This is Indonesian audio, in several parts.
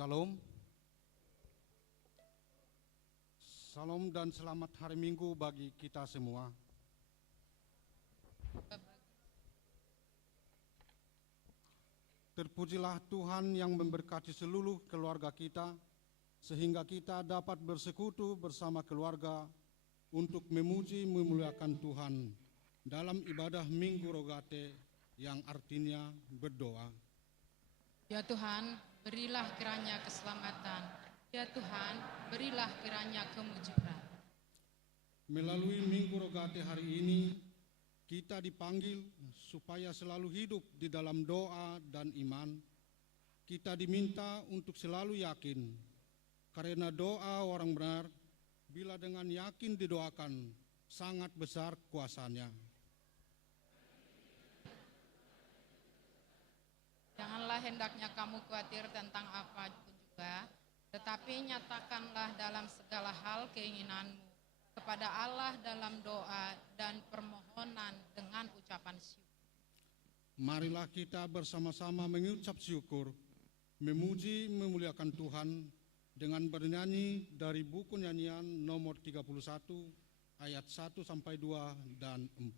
Salam. Salam dan selamat hari Minggu bagi kita semua. Terpujilah Tuhan yang memberkati seluruh keluarga kita, sehingga kita dapat bersekutu bersama keluarga untuk memuji memuliakan Tuhan dalam ibadah Minggu Rogate yang artinya berdoa. Ya Tuhan, berilah kiranya keselamatan. Ya Tuhan, berilah kiranya kemujuran. Melalui Minggu Rogate hari ini, kita dipanggil supaya selalu hidup di dalam doa dan iman. Kita diminta untuk selalu yakin, karena doa orang benar, bila dengan yakin didoakan, sangat besar kuasanya. Janganlah hendaknya kamu khawatir tentang apa pun juga, tetapi nyatakanlah dalam segala hal keinginanmu kepada Allah dalam doa dan permohonan dengan ucapan syukur. Marilah kita bersama-sama mengucap syukur, memuji, memuliakan Tuhan dengan bernyanyi dari buku nyanyian nomor 31 ayat 1 sampai 2 dan 4.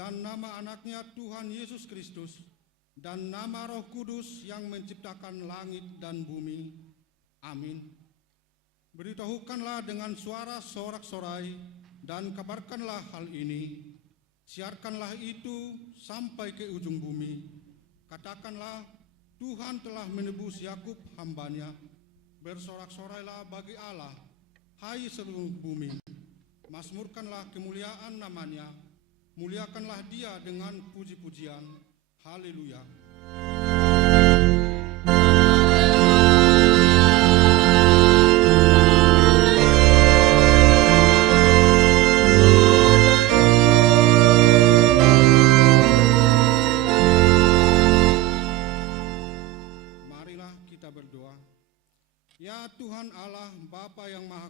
Dan nama anaknya Tuhan Yesus Kristus, dan nama Roh Kudus yang menciptakan langit dan bumi. Amin. Beritahukanlah dengan suara sorak-sorai dan kabarkanlah hal ini. Siarkanlah itu sampai ke ujung bumi. Katakanlah, Tuhan telah menebus Yakub hambanya. Bersorak-sorailah bagi Allah, hai seluruh bumi. Mazmurkanlah kemuliaan namanya. Muliakanlah dia dengan puji-pujian. Haleluya. Haleluya.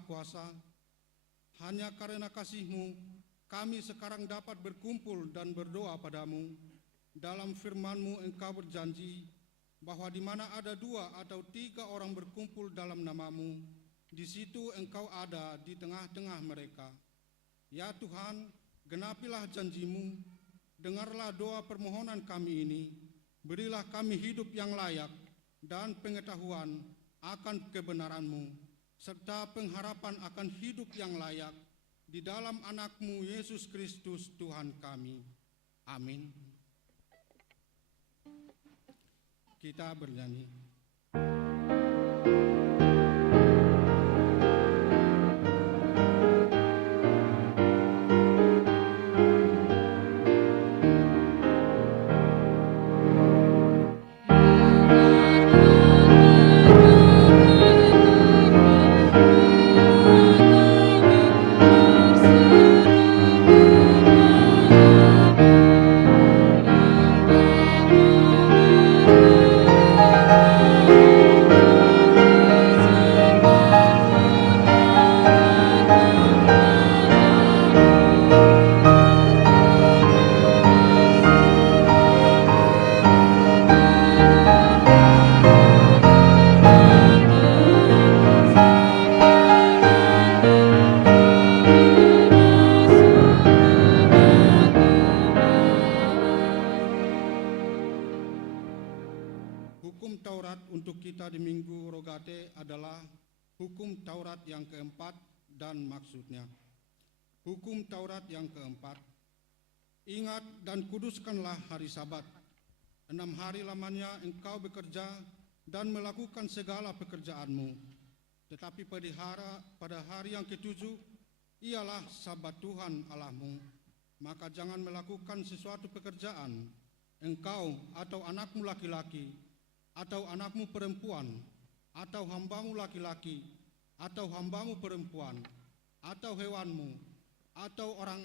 Maha Kuasa, hanya karena kasih-Mu, kami sekarang dapat berkumpul dan berdoa padamu. Dalam firman-Mu Engkau berjanji bahwa di mana ada 2 atau 3 orang berkumpul dalam nama-Mu, di situ Engkau ada di tengah-tengah mereka. Ya Tuhan, genapilah janji-Mu, dengarlah doa permohonan kami ini, berilah kami hidup yang layak dan pengetahuan akan kebenaran-Mu, serta pengharapan akan hidup yang layak di dalam anak-Mu Yesus Kristus Tuhan kami. Amin. Kita bernyanyi. Hukum Taurat untuk kita di Minggu Rogate adalah hukum Taurat yang keempat dan maksudnya. Hukum Taurat yang keempat, ingat dan kuduskanlah hari Sabat. 6 hari lamanya engkau bekerja dan melakukan segala pekerjaanmu. Tetapi pada hari yang ketujuh, ialah Sabat Tuhan Allahmu. Maka jangan melakukan sesuatu pekerjaan, engkau atau anakmu laki-laki, atau anakmu perempuan, atau hambamu laki-laki, atau hambamu perempuan, atau hewanmu, atau orang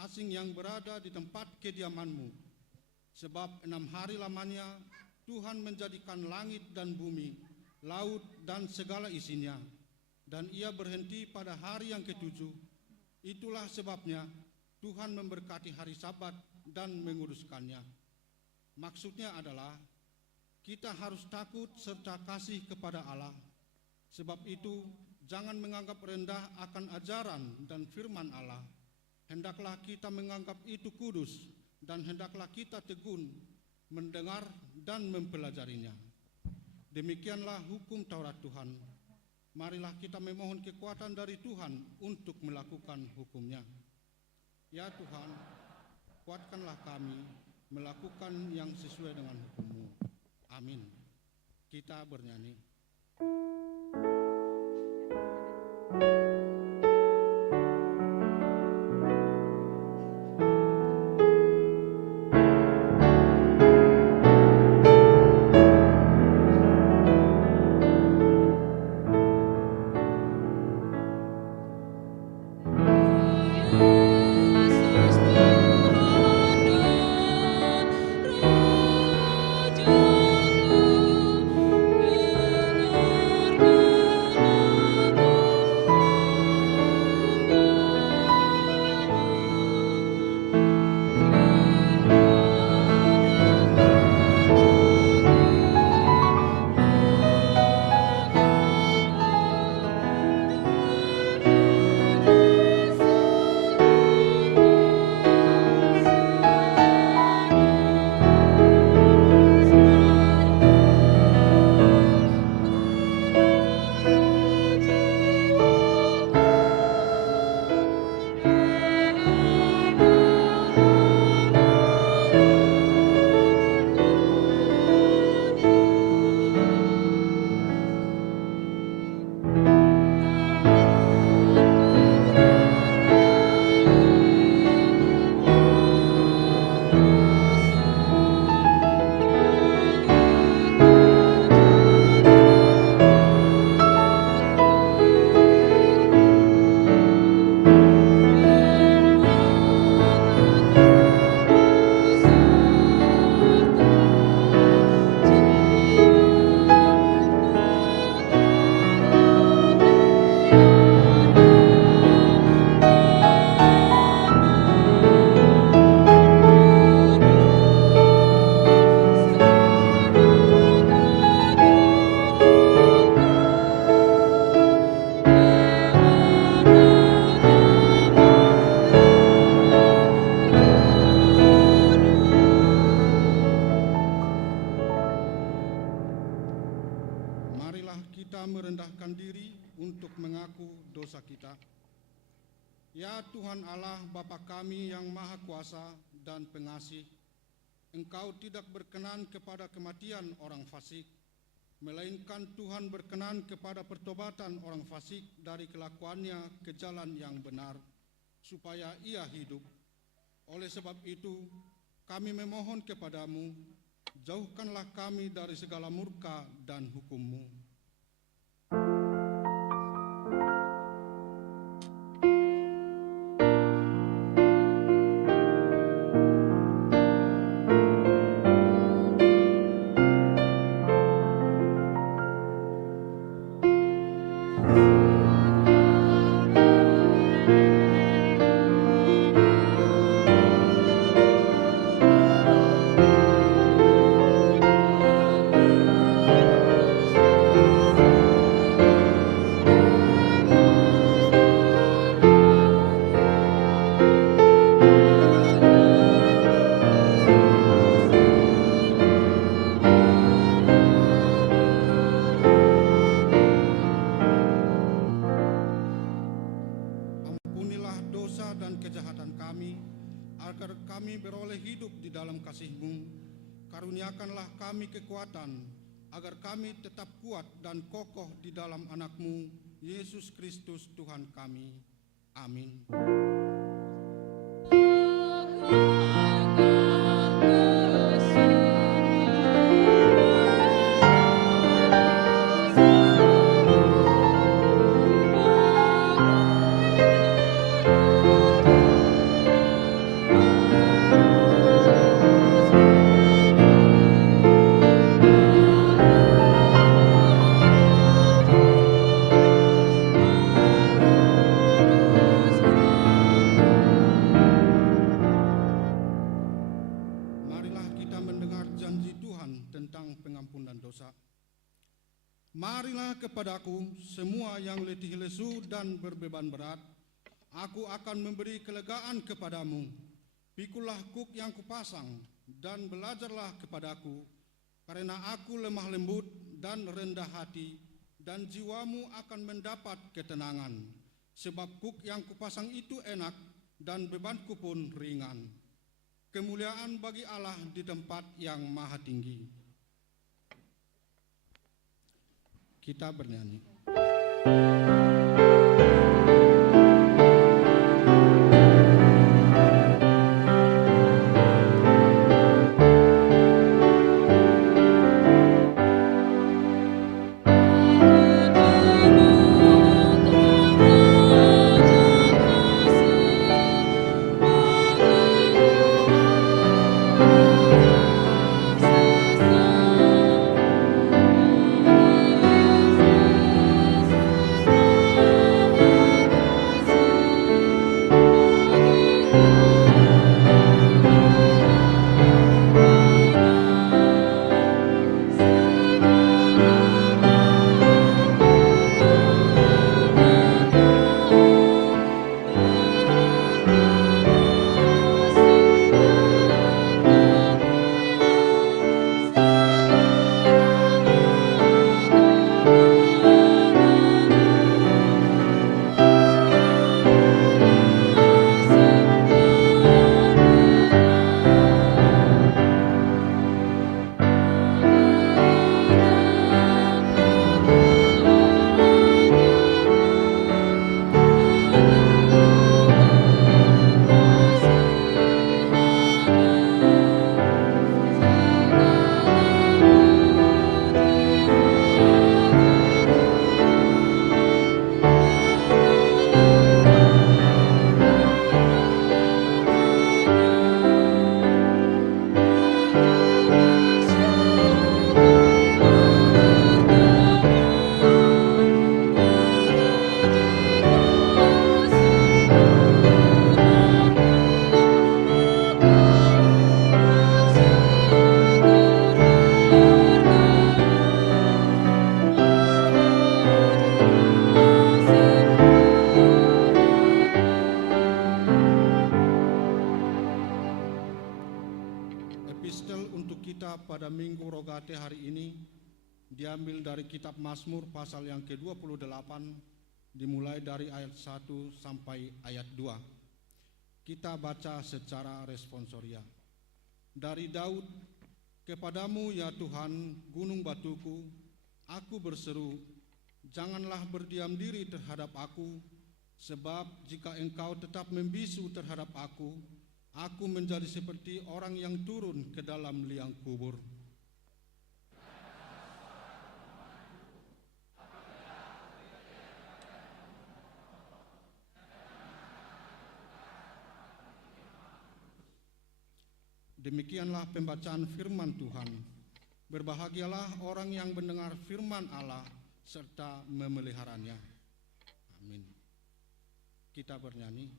asing yang berada di tempat kediamanmu. Sebab 6 hari lamanya Tuhan menjadikan langit dan bumi, laut dan segala isinya, dan Ia berhenti pada hari yang ketujuh. Itulah sebabnya Tuhan memberkati hari Sabat dan menguduskannya. Maksudnya adalah kita harus takut serta kasih kepada Allah. Sebab itu, jangan menganggap rendah akan ajaran dan firman Allah. Hendaklah kita menganggap itu kudus, dan hendaklah kita tekun mendengar dan mempelajarinya. Demikianlah hukum Taurat Tuhan. Marilah kita memohon kekuatan dari Tuhan untuk melakukan hukumnya. Ya Tuhan, kuatkanlah kami melakukan yang sesuai dengan hukum-Mu. Amin. Kita bernyanyi. Yesus kita merendahkan diri untuk mengaku dosa kita. Ya Tuhan Allah Bapa kami yang Maha Kuasa dan Pengasih, Engkau tidak berkenan kepada kematian orang fasik, melainkan Tuhan berkenan kepada pertobatan orang fasik dari kelakuannya ke jalan yang benar, supaya ia hidup. Oleh sebab itu, kami memohon kepadamu, jauhkanlah kami dari segala murka dan hukum-Mu. Agar kami beroleh hidup di dalam kasih-Mu, karuniakanlah kami kekuatan, agar kami tetap kuat dan kokoh di dalam anak-Mu, Yesus Kristus Tuhan kami. Amin. Marilah kepadaku semua yang letih lesu dan berbeban berat, aku akan memberi kelegaan kepadamu. Pikulah kuk yang kupasang dan belajarlah kepadaku, karena aku lemah lembut dan rendah hati, dan jiwamu akan mendapat ketenangan. Sebab kuk yang kupasang itu enak dan bebanku pun ringan. Kemuliaan bagi Allah di tempat yang maha tinggi. Kita bernyanyi. Pada Minggu Rogate hari ini diambil dari kitab Mazmur pasal yang ke-28, dimulai dari ayat 1 sampai ayat 2. Kita baca secara responsoria. Dari Daud, kepadamu ya Tuhan, gunung batuku, aku berseru, janganlah berdiam diri terhadap aku, sebab jika engkau tetap membisu terhadap aku menjadi seperti orang yang turun ke dalam liang kubur. Demikianlah pembacaan firman Tuhan. Berbahagialah orang yang mendengar firman Allah serta memeliharanya. Amin. Kita bernyanyi.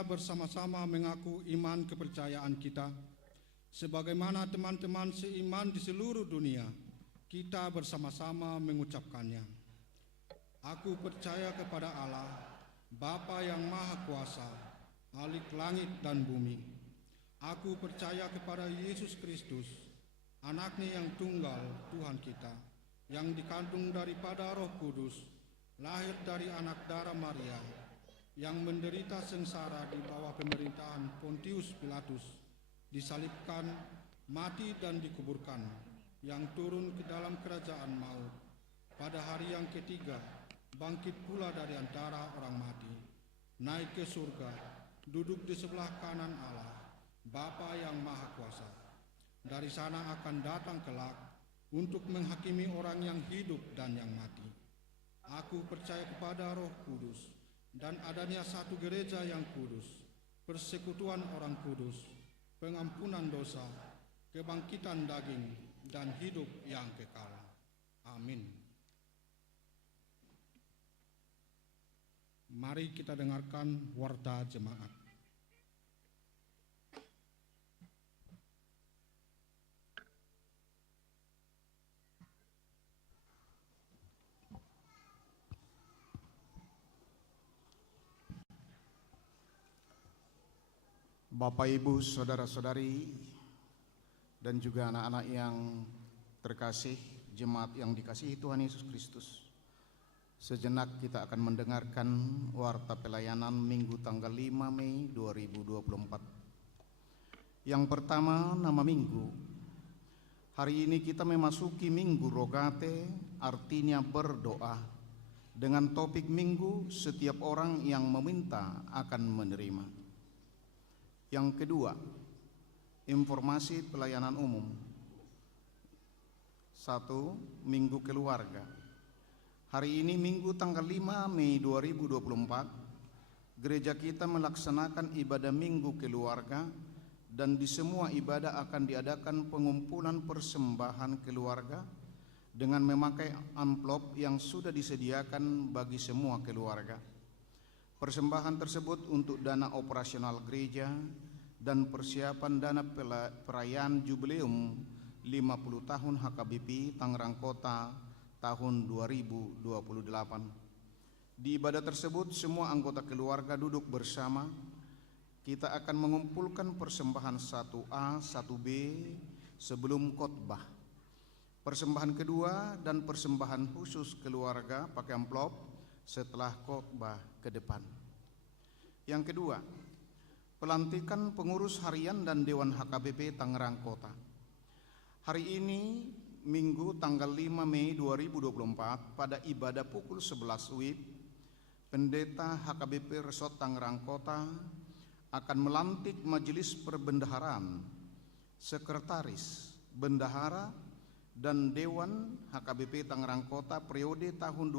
Bersama-sama mengaku iman kepercayaan kita. Sebagaimana teman-teman seiman di seluruh dunia, kita bersama-sama mengucapkannya. Aku percaya kepada Allah, Bapa yang Maha Kuasa, Khalik langit dan bumi. Aku percaya kepada Yesus Kristus, Anaknya yang tunggal, Tuhan kita, yang dikandung daripada Roh Kudus, lahir dari anak darah Maria, yang menderita sengsara di bawah pemerintahan Pontius Pilatus, disalibkan, mati dan dikuburkan, yang turun ke dalam kerajaan maut. Pada hari yang ketiga, bangkit pula dari antara orang mati, naik ke surga, duduk di sebelah kanan Allah, Bapa yang Maha Kuasa. Dari sana akan datang kelak untuk menghakimi orang yang hidup dan yang mati. Aku percaya kepada Roh Kudus, dan adanya satu gereja yang kudus, persekutuan orang kudus, pengampunan dosa, kebangkitan daging, dan hidup yang kekal. Amin. Mari kita dengarkan warta jemaat. Bapak, Ibu, Saudara-saudari, dan juga anak-anak yang terkasih, jemaat yang dikasihi Tuhan Yesus Kristus. Sejenak kita akan mendengarkan warta pelayanan Minggu tanggal 5 Mei 2024. Yang pertama, nama Minggu. Hari ini kita memasuki Minggu Rogate, artinya berdoa. Dengan topik Minggu, setiap orang yang meminta akan menerima. Yang kedua, informasi pelayanan umum. 1. Minggu Keluarga. Hari ini Minggu tanggal 5 Mei 2024, gereja kita melaksanakan ibadah Minggu Keluarga, dan di semua ibadah akan diadakan pengumpulan persembahan keluarga dengan memakai amplop yang sudah disediakan bagi semua keluarga. Persembahan tersebut untuk dana operasional gereja dan persiapan dana perayaan jubileum 50 tahun HKBP Tangerang Kota tahun 2028. Di ibadah tersebut semua anggota keluarga duduk bersama. Kita akan mengumpulkan persembahan 1A, 1B sebelum khotbah. Persembahan kedua dan persembahan khusus keluarga pakai amplop setelah khotbah ke depan. Yang kedua, pelantikan pengurus harian dan Dewan HKBP Tangerang Kota. Hari ini Minggu tanggal 5 Mei 2024 pada ibadah pukul 11 WIB, Pendeta HKBP Resort Tangerang Kota akan melantik majelis perbendaharaan, sekretaris, bendahara, dan Dewan HKBP Tangerang Kota periode tahun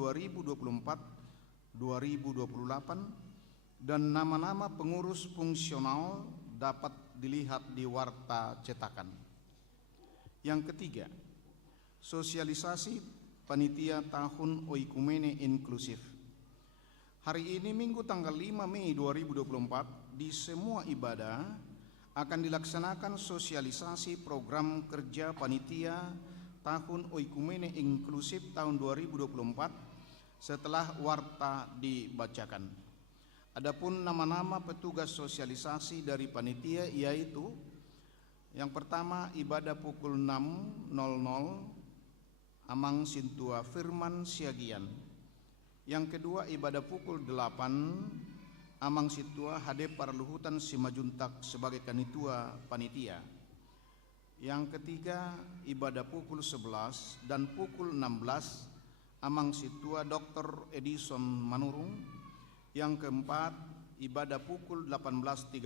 2024-2028 dan nama-nama pengurus fungsional dapat dilihat di warta cetakan. Yang ketiga, sosialisasi panitia tahun Oikumene Inklusif. Hari ini Minggu tanggal 5 Mei 2024 di semua ibadah akan dilaksanakan sosialisasi program kerja panitia tahun Oikumene Inklusif tahun 2024 setelah warta dibacakan. Adapun nama-nama petugas sosialisasi dari panitia yaitu yang pertama ibadah pukul 6.00 Amang Sintua Firman Siagian. Yang kedua ibadah pukul 8 Amang Situa Hade Parluhutan Simajuntak sebagai kanitua panitia. Yang ketiga ibadah pukul 11 dan pukul 16 Amang Situa Dr. Edison Manurung. Yang keempat ibadah pukul 18.30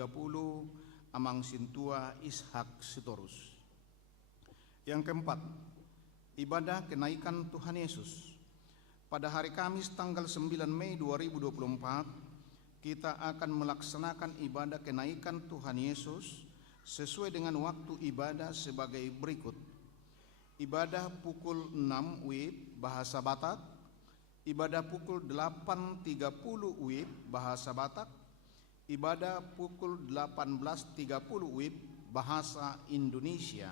Amang Sintua Ishak Sitorus. Yang keempat ibadah kenaikan Tuhan Yesus. Pada hari Kamis tanggal 9 Mei 2024 kita akan melaksanakan ibadah kenaikan Tuhan Yesus sesuai dengan waktu ibadah sebagai berikut. Ibadah pukul 6 WIB bahasa Batak, ibadah pukul 8.30 WIB bahasa Batak, ibadah pukul 18.30 WIB bahasa Indonesia,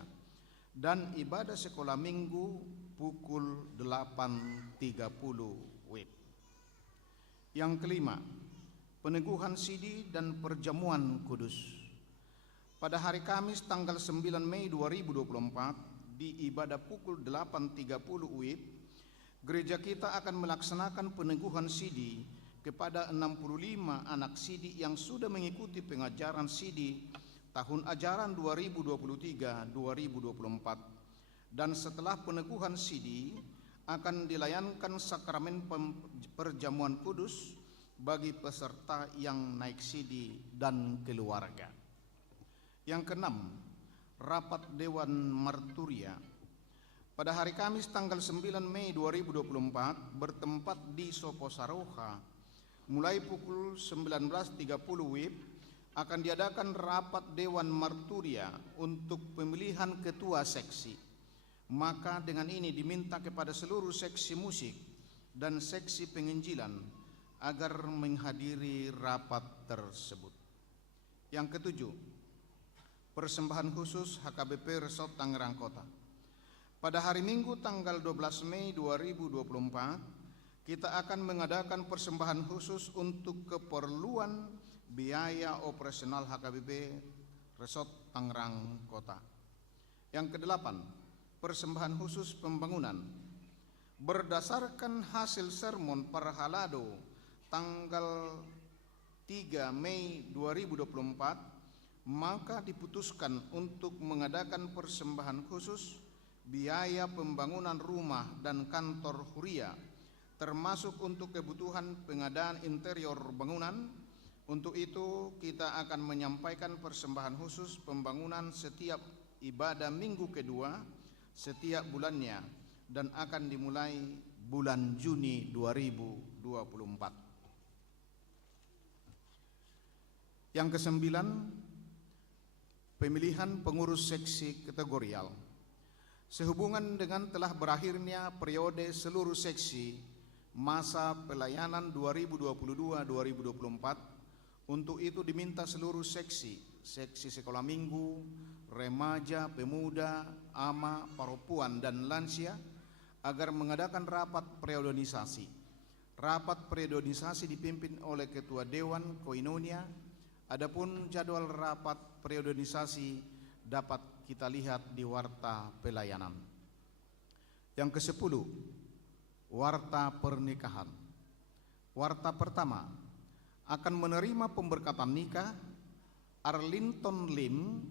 dan ibadah sekolah minggu pukul 8.30 WIB. Yang kelima, peneguhan sidi dan perjamuan kudus. Pada hari Kamis tanggal 9 Mei 2024 di ibadah pukul 8.30 WIB, gereja kita akan melaksanakan peneguhan sidi kepada 65 anak sidi yang sudah mengikuti pengajaran sidi tahun ajaran 2023-2024. Dan setelah peneguhan sidi akan dilayankan sakramen perjamuan kudus bagi peserta yang naik sidi dan keluarga. Yang keenam, rapat Dewan Marturia. Pada hari Kamis tanggal 9 Mei 2024 bertempat di Soposaroha mulai pukul 19.30 WIB akan diadakan rapat Dewan Marturia untuk pemilihan ketua seksi. Maka dengan ini diminta kepada seluruh seksi musik dan seksi penginjilan agar menghadiri rapat tersebut. Yang ketujuh, persembahan khusus HKBP Resort Tangerang Kota. Pada hari Minggu tanggal 12 Mei 2024 kita akan mengadakan persembahan khusus untuk keperluan biaya operasional HKBP Resort Tangerang Kota. Yang kedelapan, persembahan khusus pembangunan. Berdasarkan hasil sermon Parhalado tanggal 3 Mei 2024, maka diputuskan untuk mengadakan persembahan khusus biaya pembangunan rumah dan kantor Huria, termasuk untuk kebutuhan pengadaan interior bangunan. Untuk itu kita akan menyampaikan persembahan khusus pembangunan setiap ibadah minggu kedua setiap bulannya dan akan dimulai bulan Juni 2024. Yang kesembilan, pemilihan pengurus seksi kategorial. Sehubungan dengan telah berakhirnya periode seluruh seksi masa pelayanan 2022-2024, untuk itu diminta seluruh seksi sekolah minggu, remaja, pemuda, ama, perempuan, dan lansia agar mengadakan rapat periodisasi. Rapat periodisasi dipimpin oleh Ketua Dewan Koinonia. Adapun jadwal rapat periodisasi dapat kita lihat di warta pelayanan. Yang ke-10, warta pernikahan. Warta pertama, akan menerima pemberkatan nikah Arlinton Lim,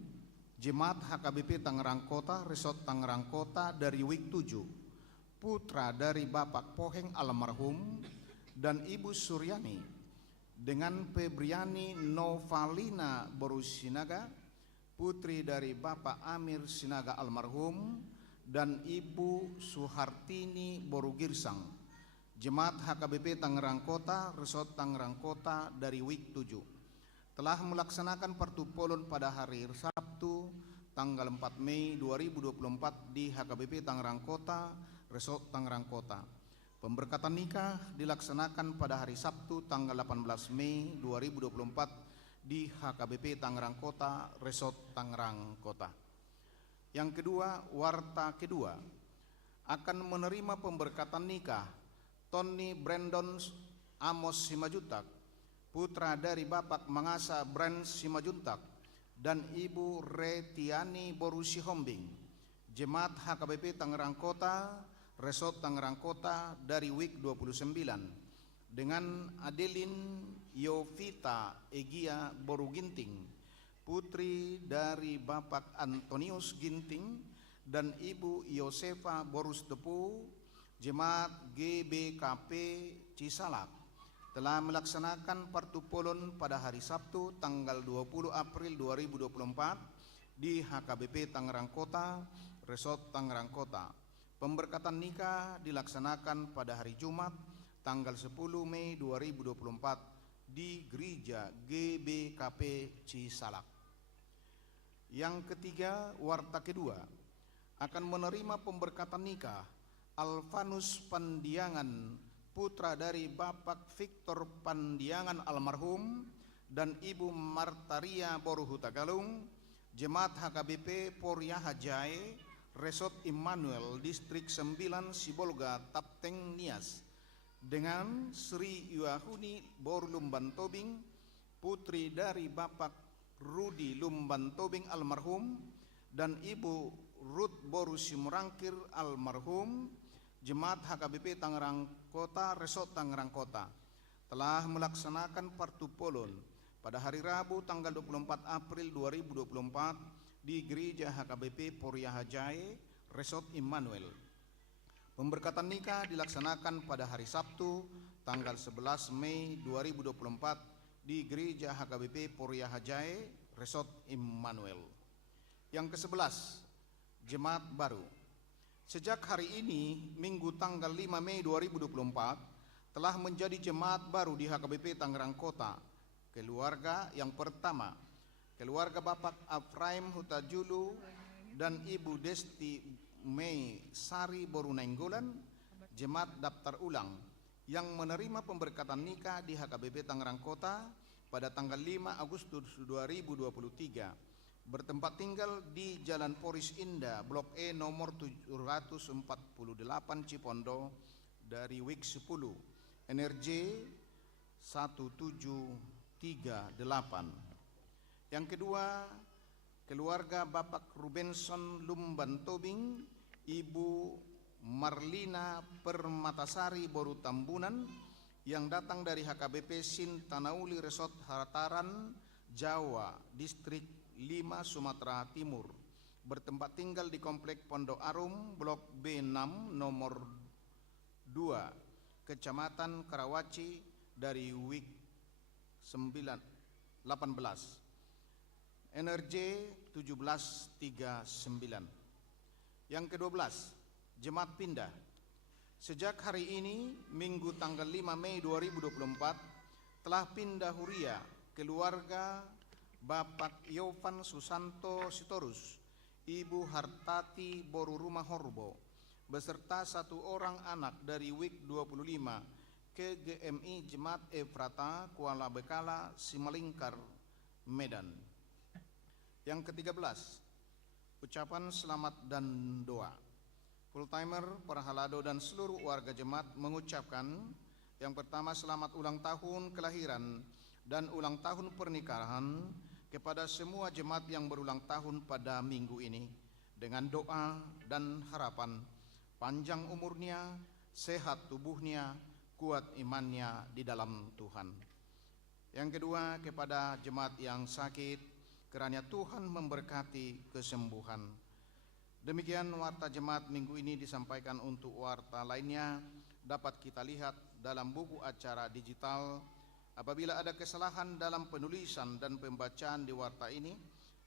Jemaat HKBP Tangerang Kota, Resort Tangerang Kota dari Wik 7, putra dari Bapak Poheng almarhum dan Ibu Suryani, dengan Febriani Novalina Boru Sinaga, putri dari Bapak Amir Sinaga almarhum dan Ibu Suhartini Boru Girsang, Jemaat HKBP Tangerang Kota, Resort Tangerang Kota dari Wik 7, telah melaksanakan partupolon pada hari Sabtu tanggal 4 Mei 2024 di HKBP Tangerang Kota, Resort Tangerang Kota. Pemberkatan nikah dilaksanakan pada hari Sabtu tanggal 18 Mei 2024 di HKBP Tangerang Kota, Resort Tangerang Kota. Yang kedua, warta kedua, akan menerima pemberkatan nikah Tony Brandon Amos Simajuntak, putra dari Bapak Mangasa Brand Simajuntak dan Ibu Retiani Borusi Hombing, Jemaat HKBP Tangerang Kota, Resort Tangerang Kota dari Wik 29, dengan Adelin Yovita Egia Boru Ginting, putri dari Bapak Antonius Ginting dan Ibu Yosefa Borus Tepu, Jemaat GBKP Cisalak, telah melaksanakan partupolon pada hari Sabtu tanggal 20 April 2024 di HKBP Tangerang Kota, Resort Tangerang Kota. Pemberkatan nikah dilaksanakan pada hari Jumat tanggal 10 Mei 2024 di Gereja GBKP Cisalak. Yang ketiga, warta kedua, akan menerima pemberkatan nikah Alvanus Pandiangan, putra dari Bapak Victor Pandiangan almarhum dan Ibu Martaria Boru Hutagalung, Jemaat HKBP Poria Hajai, Resort Immanuel, Distrik 9 Sibolga, Tapteng Nias, dengan Sri Yuahuni Boru Lumban Tobing, putri dari Bapak Rudi Lumban Tobing almarhum dan Ibu Ruth Boru Simurangkir almarhum, Jemaat HKBP Tangerang Kota, Resort Tangerang Kota, telah melaksanakan partupolon pada hari Rabu tanggal 24 April 2024 di Gereja HKBP Poria Hajai, Resort Immanuel. Pemberkatan nikah dilaksanakan pada hari Sabtu tanggal 11 Mei 2024 di Gereja HKBP Poria Hajai, Resort Immanuel. Yang ke-11, Jemaat baru. Sejak hari ini, Minggu tanggal 5 Mei 2024, telah menjadi jemaat baru di HKBP Tangerang Kota. Keluarga yang pertama, keluarga Bapak Afraim Hutajulu dan Ibu Desti Mei Sari Borunenggolan, jemaat daftar ulang, yang menerima pemberkatan nikah di HKBP Tangerang Kota pada tanggal 5 Agustus 2023, bertempat tinggal di Jalan Poris Indah, Blok E nomor 748 Cipondo dari Wik 10, NRJ 1738. Yang kedua, keluarga Bapak Rubenson Lumban Tobing, Ibu Marlina Permatasari Boru Tambunan, yang datang dari HKBP Sin Tanauli Resort Harataran, Jawa, Distrik 5 Sumatera Timur, bertempat tinggal di Komplek Pondok Arum, Blok B6 nomor 2, Kecamatan Karawaci dari Wik 18, NRJ 1739. Yang ke-12, jemaat pindah. Sejak hari ini, Minggu tanggal 5 Mei 2024, telah pindah huria keluarga Bapak Yovan Susanto Sitorus, Ibu Hartati Boru Rumah Horbo, beserta 1 orang anak dari Wik 25 ke GMI Jemaat Efrata Kuala Bekala Simalingkar, Medan. Yang ke-13, ucapan selamat dan doa. Full timer, Parhalado dan seluruh warga jemaat mengucapkan Yang pertama, selamat ulang tahun kelahiran dan ulang tahun pernikahan kepada semua jemaat yang berulang tahun pada minggu ini, dengan doa dan harapan panjang umurnya, sehat tubuhnya, kuat imannya di dalam Tuhan. Yang kedua, kepada jemaat yang sakit, kiranya Tuhan memberkati kesembuhan. Demikian warta jemaat minggu ini disampaikan. Untuk warta lainnya dapat kita lihat dalam buku acara digital. Apabila ada kesalahan dalam penulisan dan pembacaan di warta ini,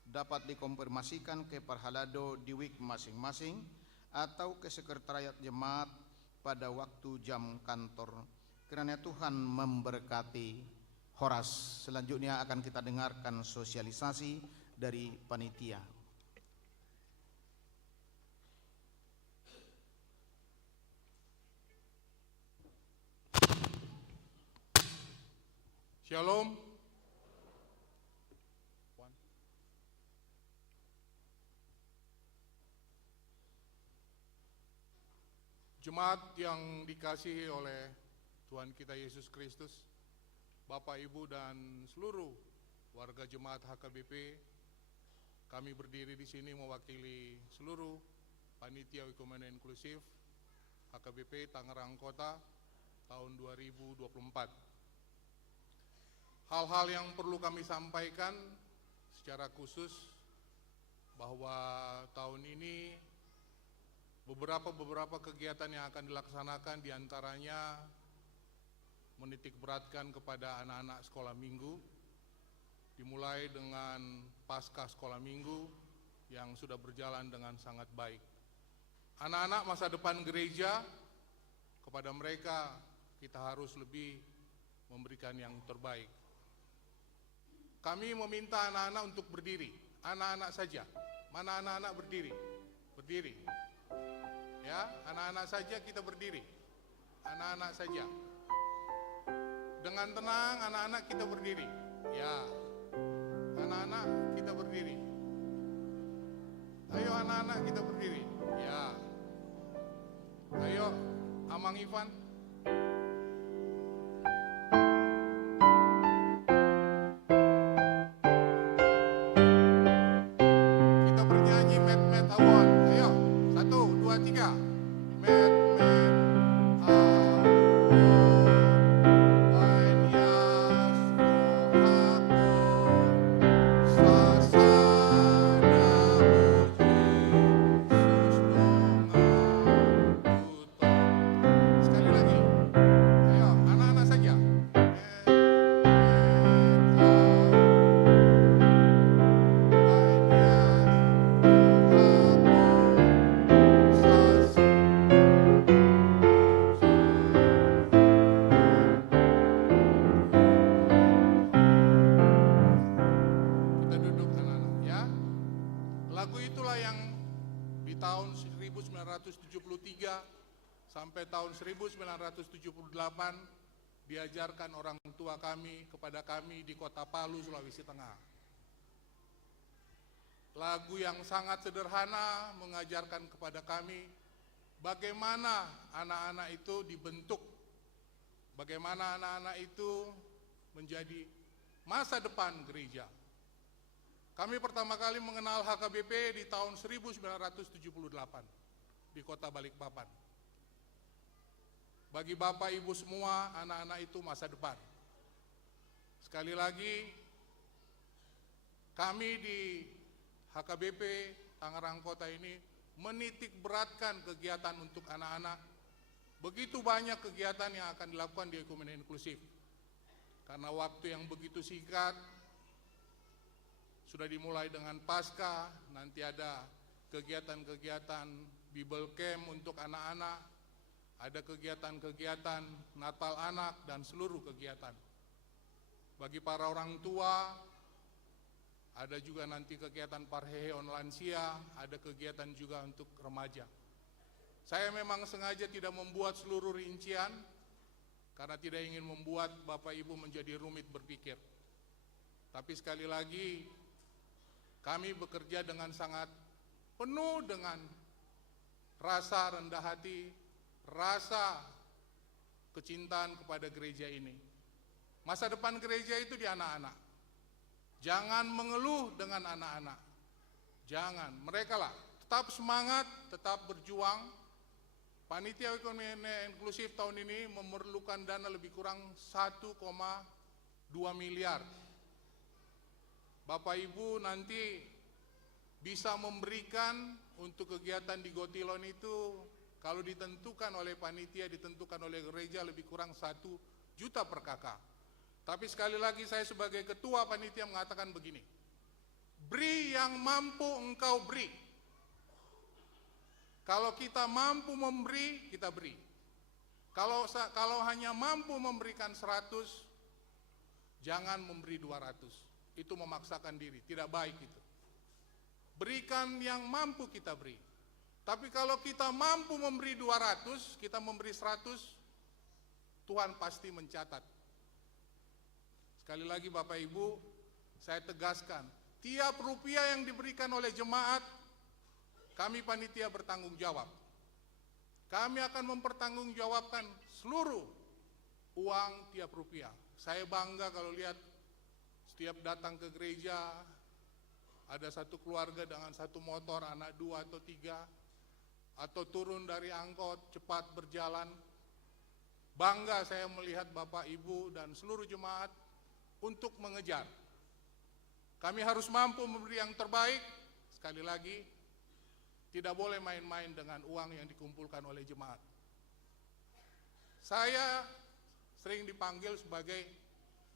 dapat dikonfirmasikan ke Parhalado di week masing-masing atau ke sekretariat jemaat pada waktu jam kantor. Kiranya Tuhan memberkati. Horas, selanjutnya akan kita dengarkan sosialisasi dari panitia. Shalom. Jemaat yang dikasihi oleh Tuhan kita Yesus Kristus, Bapak, Ibu, dan seluruh warga jemaat HKBP, kami berdiri di sini mewakili seluruh panitia Ekumene Inklusif HKBP Tangerang Kota tahun 2024. Hal-hal yang perlu kami sampaikan secara khusus bahwa tahun ini beberapa kegiatan yang akan dilaksanakan, diantaranya menitik beratkan kepada anak-anak sekolah minggu, dimulai dengan pasca sekolah minggu yang sudah berjalan dengan sangat baik. Anak-anak masa depan gereja, kepada mereka kita harus lebih memberikan yang terbaik. Kami meminta anak-anak untuk berdiri, anak-anak saja. Mana anak-anak berdiri? Berdiri. Ya, anak-anak saja kita berdiri. Anak-anak saja. Dengan tenang anak-anak kita berdiri. Ya. Anak-anak kita berdiri. Ayo anak-anak kita berdiri. Ya. Ayo Amang Ivan. Kita bernyanyi Met Awon. Ayo. 1, 2, 3. Met sampai tahun 1978 diajarkan orang tua kami kepada kami di Kota Palu, Sulawesi Tengah. Lagu yang sangat sederhana mengajarkan kepada kami bagaimana anak-anak itu dibentuk, bagaimana anak-anak itu menjadi masa depan gereja. Kami pertama kali mengenal HKBP di tahun 1978 di Kota Balikpapan. Bagi Bapak Ibu semua, anak-anak itu masa depan. Sekali lagi, kami di HKBP Tangerang Kota ini menitik beratkan kegiatan untuk anak-anak. Begitu banyak kegiatan yang akan dilakukan di Ekumene Inklusif. Karena waktu yang begitu singkat, sudah dimulai dengan pasca, nanti ada kegiatan-kegiatan Bible Camp untuk anak-anak, ada kegiatan-kegiatan Natal anak dan seluruh kegiatan. Bagi para orang tua, ada juga nanti kegiatan Parhehe on lansia, ada kegiatan juga untuk remaja. Saya memang sengaja tidak membuat seluruh rincian, karena tidak ingin membuat Bapak Ibu menjadi rumit berpikir. Tapi sekali lagi, kami bekerja dengan sangat penuh dengan rasa rendah hati, rasa kecintaan kepada gereja ini. Masa depan gereja itu di anak-anak. Jangan mengeluh dengan anak-anak. Jangan, mereka lah tetap semangat, tetap berjuang. Panitia Ekonomi Inklusif tahun ini memerlukan dana lebih kurang 1,2 miliar. Bapak Ibu nanti bisa memberikan untuk kegiatan di Gotilon itu, kalau ditentukan oleh panitia, ditentukan oleh gereja, lebih kurang 1 juta per kakak. Tapi sekali lagi saya sebagai ketua panitia mengatakan begini, beri yang mampu engkau beri. Kalau kita mampu memberi, kita beri. Kalau hanya mampu memberikan 100, jangan memberi 200. Itu memaksakan diri, tidak baik itu. Berikan yang mampu kita beri. Tapi kalau kita mampu memberi 200, kita memberi 100, Tuhan pasti mencatat. Sekali lagi Bapak Ibu, saya tegaskan, tiap rupiah yang diberikan oleh jemaat, kami panitia bertanggung jawab. Kami akan mempertanggungjawabkan seluruh uang tiap rupiah. Saya bangga kalau lihat setiap datang ke gereja, ada satu keluarga dengan satu motor, anak 2 atau 3, atau turun dari angkot, cepat berjalan. Bangga saya melihat Bapak Ibu dan seluruh jemaat untuk mengejar. Kami harus mampu memberi yang terbaik. Sekali lagi, tidak boleh main-main dengan uang yang dikumpulkan oleh jemaat. Saya sering dipanggil sebagai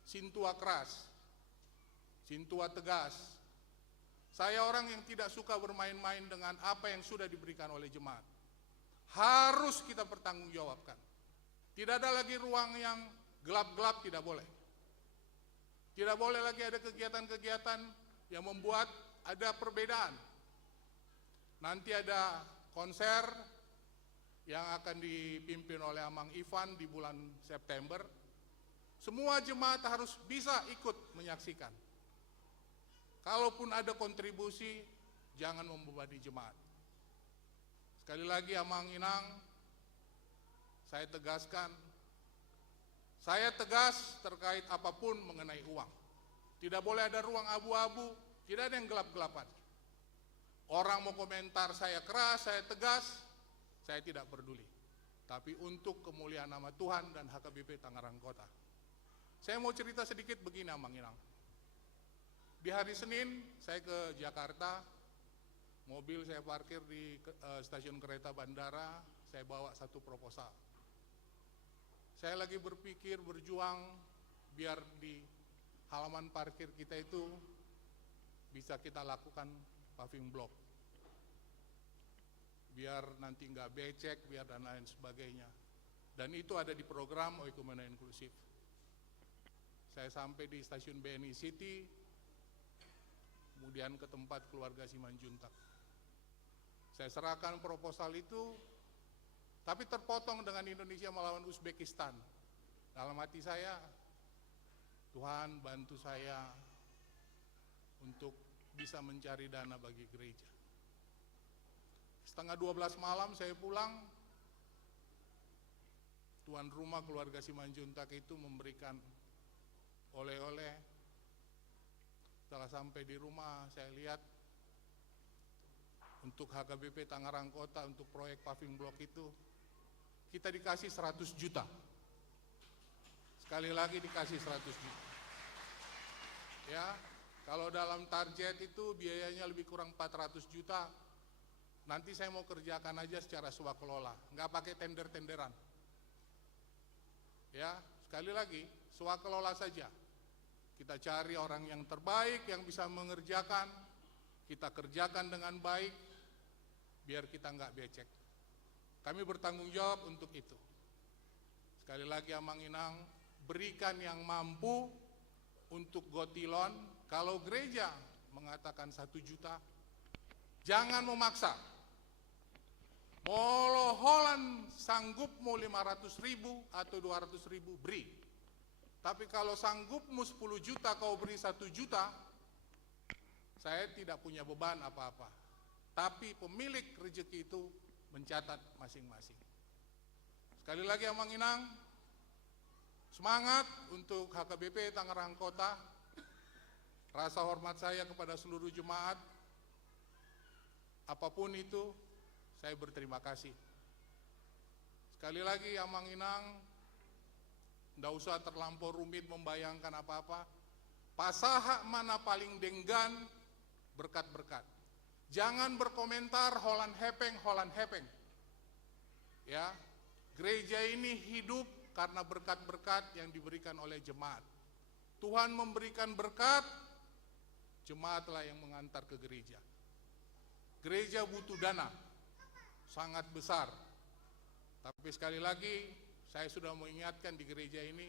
sintua keras, sintua tegas. Saya orang yang tidak suka bermain-main dengan apa yang sudah diberikan oleh jemaat. Harus kita pertanggungjawabkan. Tidak ada lagi ruang yang gelap-gelap, tidak boleh. Tidak boleh lagi ada kegiatan-kegiatan yang membuat ada perbedaan. Nanti ada konser yang akan dipimpin oleh Amang Ivan di bulan September. Semua jemaat harus bisa ikut menyaksikan. Kalaupun ada kontribusi, jangan membebani jemaat. Sekali lagi Amang Inang, saya tegaskan, saya tegas terkait apapun mengenai uang. Tidak boleh ada ruang abu-abu, tidak ada yang gelap-gelapan. Orang mau komentar saya keras, saya tegas, saya tidak peduli. Tapi untuk kemuliaan nama Tuhan dan HKBP Tangerang Kota. Saya mau cerita sedikit begini Amang Inang. Di hari Senin saya ke Jakarta, mobil saya parkir di stasiun kereta bandara, saya bawa satu proposal. Saya lagi berpikir, berjuang, biar di halaman parkir kita itu bisa kita lakukan paving block. Biar nanti nggak becek, biar dan lain sebagainya. Dan itu ada di program Oikumene Inklusif. Saya sampai di stasiun BNI City, kemudian ke tempat keluarga Simanjuntak. Saya serahkan proposal itu, tapi terpotong dengan Indonesia melawan Uzbekistan. Dalam hati saya, Tuhan bantu saya untuk bisa mencari dana bagi gereja. Setengah 12 malam saya pulang, tuan rumah keluarga Simanjuntak itu memberikan oleh-oleh. Setelah sampai di rumah, saya lihat untuk HKBP Tangerang Kota, untuk proyek paving block itu, kita dikasih 100 juta. Sekali lagi dikasih 100 juta. Ya, kalau dalam target itu biayanya lebih kurang 400 juta, nanti saya mau kerjakan aja secara swakelola, nggak pakai tender-tenderan. Ya, sekali lagi, swakelola saja. Kita cari orang yang terbaik, yang bisa mengerjakan, kita kerjakan dengan baik, biar kita nggak becek. Kami bertanggung jawab untuk itu. Sekali lagi Amang Inang, berikan yang mampu untuk Gotilon. Kalau gereja mengatakan 1 juta, jangan memaksa. Mau Holland sanggup mau 500.000 atau 200.000, beri. Tapi kalau sanggupmu 10 juta, kau beri 1 juta, saya tidak punya beban apa-apa. Tapi pemilik rezeki itu mencatat masing-masing. Sekali lagi Amang Inang, Semangat untuk HKBP Tangerang Kota. Rasa hormat saya kepada seluruh jemaat. Apapun itu, saya berterima kasih. Sekali lagi, Amang Inang, tidak usah terlampau rumit membayangkan apa-apa. Pasaha mana paling denggan, berkat-berkat. Jangan berkomentar Holland hepeng. Ya, gereja ini hidup karena berkat-berkat yang diberikan oleh jemaat. Tuhan memberikan berkat, jemaatlah yang mengantar ke gereja. Gereja butuh dana, sangat besar. Tapi sekali lagi, saya sudah mengingatkan di gereja ini,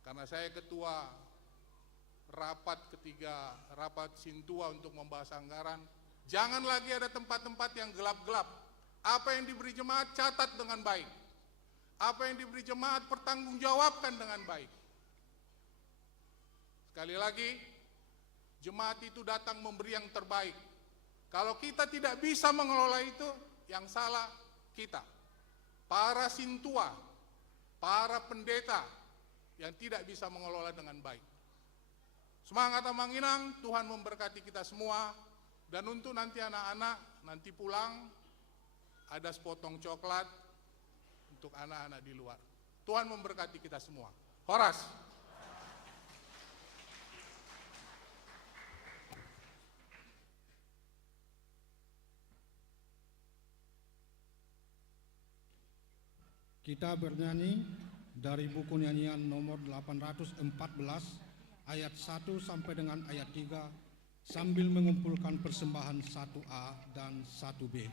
karena saya ketua rapat ketiga, rapat Sintua untuk membahas anggaran, jangan lagi ada tempat-tempat yang gelap-gelap. Apa yang diberi jemaat, catat dengan baik. Apa yang diberi jemaat, pertanggungjawabkan dengan baik. Sekali lagi, jemaat itu datang memberi yang terbaik. Kalau kita tidak bisa mengelola itu, yang salah kita. Para Sintua, para pendeta yang tidak bisa mengelola dengan baik. Semangat Amang Inang, Tuhan memberkati kita semua. Dan untuk nanti anak-anak, nanti pulang, ada sepotong coklat untuk anak-anak di luar. Tuhan memberkati kita semua. Horas. Kita bernyanyi dari buku nyanyian nomor 814 ayat 1 sampai dengan ayat 3 sambil mengumpulkan persembahan 1A dan 1B.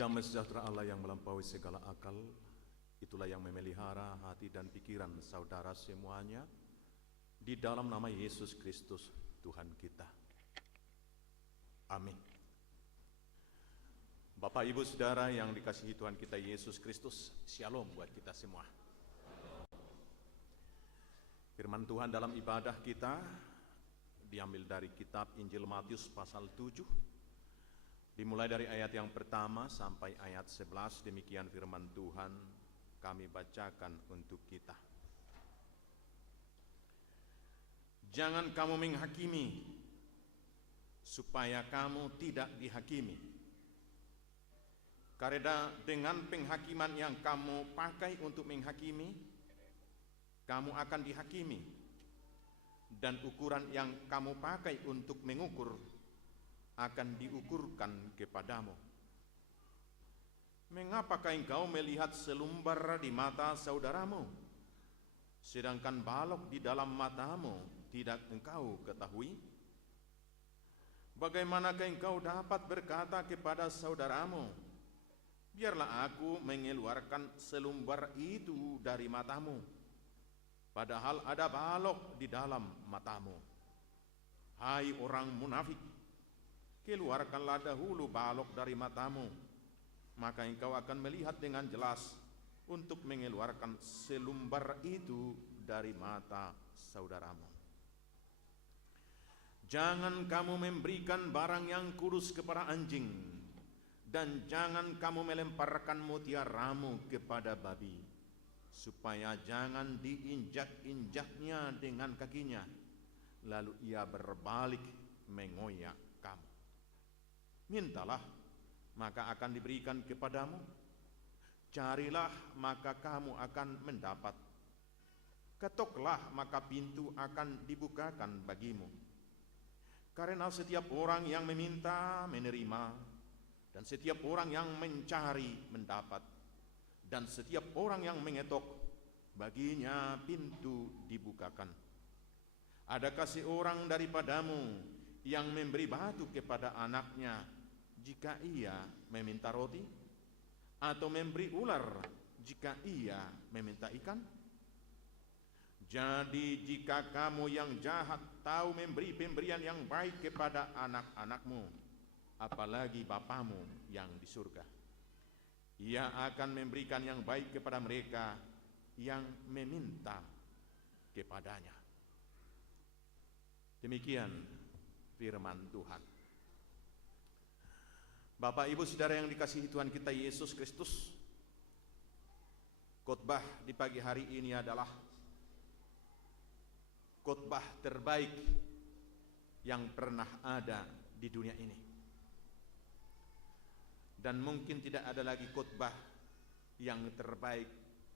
Damai sejahtera Allah yang melampaui segala akal, itulah yang memelihara hati dan pikiran saudara semuanya di dalam nama Yesus Kristus Tuhan kita. Amin. Bapak, Ibu, Saudara yang dikasihi Tuhan kita Yesus Kristus, Shalom buat kita semua. Firman Tuhan dalam ibadah kita diambil dari kitab Injil Matius pasal 7, dimulai dari ayat yang pertama sampai ayat 11. Demikian firman Tuhan kami bacakan untuk kita. Jangan kamu menghakimi, supaya kamu tidak dihakimi. Karena dengan penghakiman yang kamu pakai untuk menghakimi, kamu akan dihakimi. Dan ukuran yang kamu pakai untuk mengukur akan diukurkan kepadamu. Mengapakah engkau melihat selumbar di mata saudaramu, sedangkan balok di dalam matamu tidak engkau ketahui? Bagaimanakah engkau dapat berkata kepada saudaramu, biarlah aku mengeluarkan selumbar itu dari matamu, padahal ada balok di dalam matamu? Hai orang munafik, keluarkanlah dahulu balok dari matamu, maka engkau akan melihat dengan jelas untuk mengeluarkan selumbar itu dari mata saudaramu. Jangan kamu memberikan barang yang kudus kepada anjing, dan jangan kamu melemparkan mutiaramu kepada babi, supaya jangan diinjak-injaknya dengan kakinya, lalu ia berbalik mengoyak kamu. Mintalah, maka akan diberikan kepadamu. Carilah, maka kamu akan mendapat. Ketoklah, maka pintu akan dibukakan bagimu. Karena setiap orang yang meminta menerima, dan setiap orang yang mencari mendapat, dan setiap orang yang mengetok baginya pintu dibukakan. Adakah seorang daripadamu yang memberi batu kepada anaknya jika ia meminta roti, atau memberi ular jika ia meminta ikan? Jadi jika kamu yang jahat tahu memberi pemberian yang baik kepada anak-anakmu, apalagi Bapamu yang di surga, Ia akan memberikan yang baik kepada mereka yang meminta kepadanya. Demikian firman Tuhan. Bapak, Ibu, Saudara yang dikasihi Tuhan kita Yesus Kristus, khotbah di pagi hari ini adalah khotbah terbaik yang pernah ada di dunia ini. Dan mungkin tidak ada lagi khotbah yang terbaik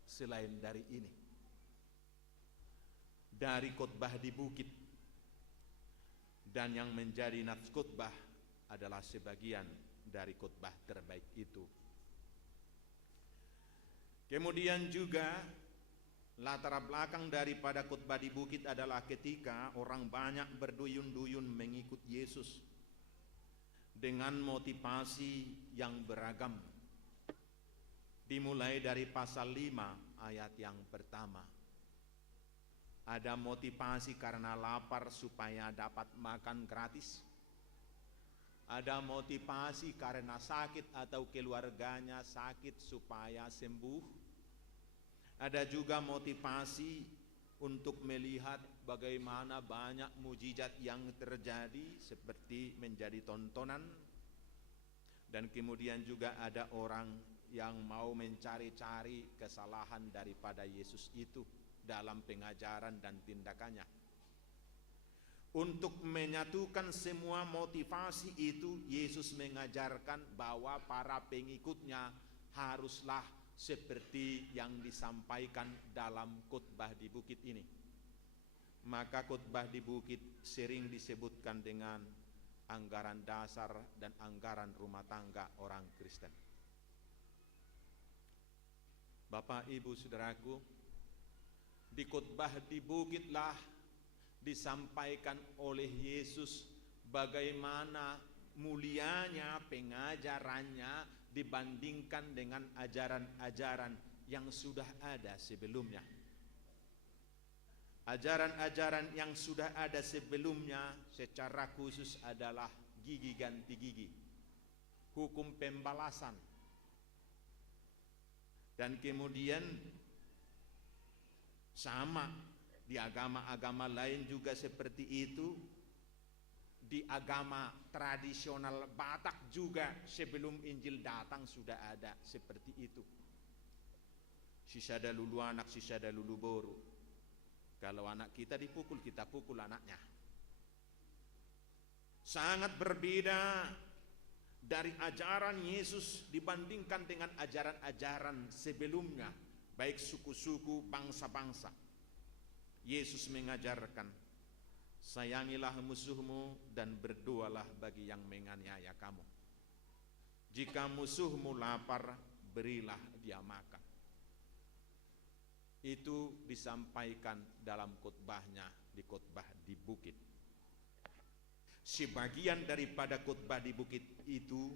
selain dari ini. Dari khotbah di bukit, dan yang menjadi nats khotbah adalah sebagian dari khotbah terbaik itu. Kemudian juga latar belakang daripada khotbah di bukit adalah ketika orang banyak berduyun-duyun mengikut Yesus dengan motivasi yang beragam. Dimulai dari pasal 5 ayat yang pertama. Ada motivasi karena lapar supaya dapat makan gratis. Ada motivasi karena sakit atau keluarganya sakit supaya sembuh. Ada juga motivasi untuk melihat bagaimana banyak mujizat yang terjadi seperti menjadi tontonan. Dan kemudian juga ada orang yang mau mencari-cari kesalahan daripada Yesus itu dalam pengajaran dan tindakannya. Untuk menyatukan semua motivasi itu, Yesus mengajarkan bahwa para pengikutnya haruslah seperti yang disampaikan dalam khotbah di bukit ini. Maka khotbah di bukit sering disebutkan dengan anggaran dasar dan anggaran rumah tangga orang Kristen. Bapak, Ibu, Saudaraku, di khotbah di bukitlah disampaikan oleh Yesus bagaimana mulianya pengajarannya dibandingkan dengan ajaran-ajaran yang sudah ada sebelumnya. Ajaran-ajaran yang sudah ada sebelumnya secara khusus adalah gigi ganti gigi, hukum pembalasan, dan kemudian sama di agama-agama lain juga seperti itu. Di agama tradisional Batak juga sebelum Injil datang sudah ada seperti itu. Sisada lulu anak, sisada lulu boru. Kalau anak kita dipukul, kita pukul anaknya. Sangat berbeda dari ajaran Yesus dibandingkan dengan ajaran-ajaran sebelumnya, baik suku-suku, bangsa-bangsa. Yesus mengajarkan, sayangilah musuhmu dan berdoalah bagi yang menganiaya kamu. Jika musuhmu lapar, berilah dia makan. Itu disampaikan dalam khotbahnya di khotbah di bukit. Sebagian daripada khotbah di bukit itu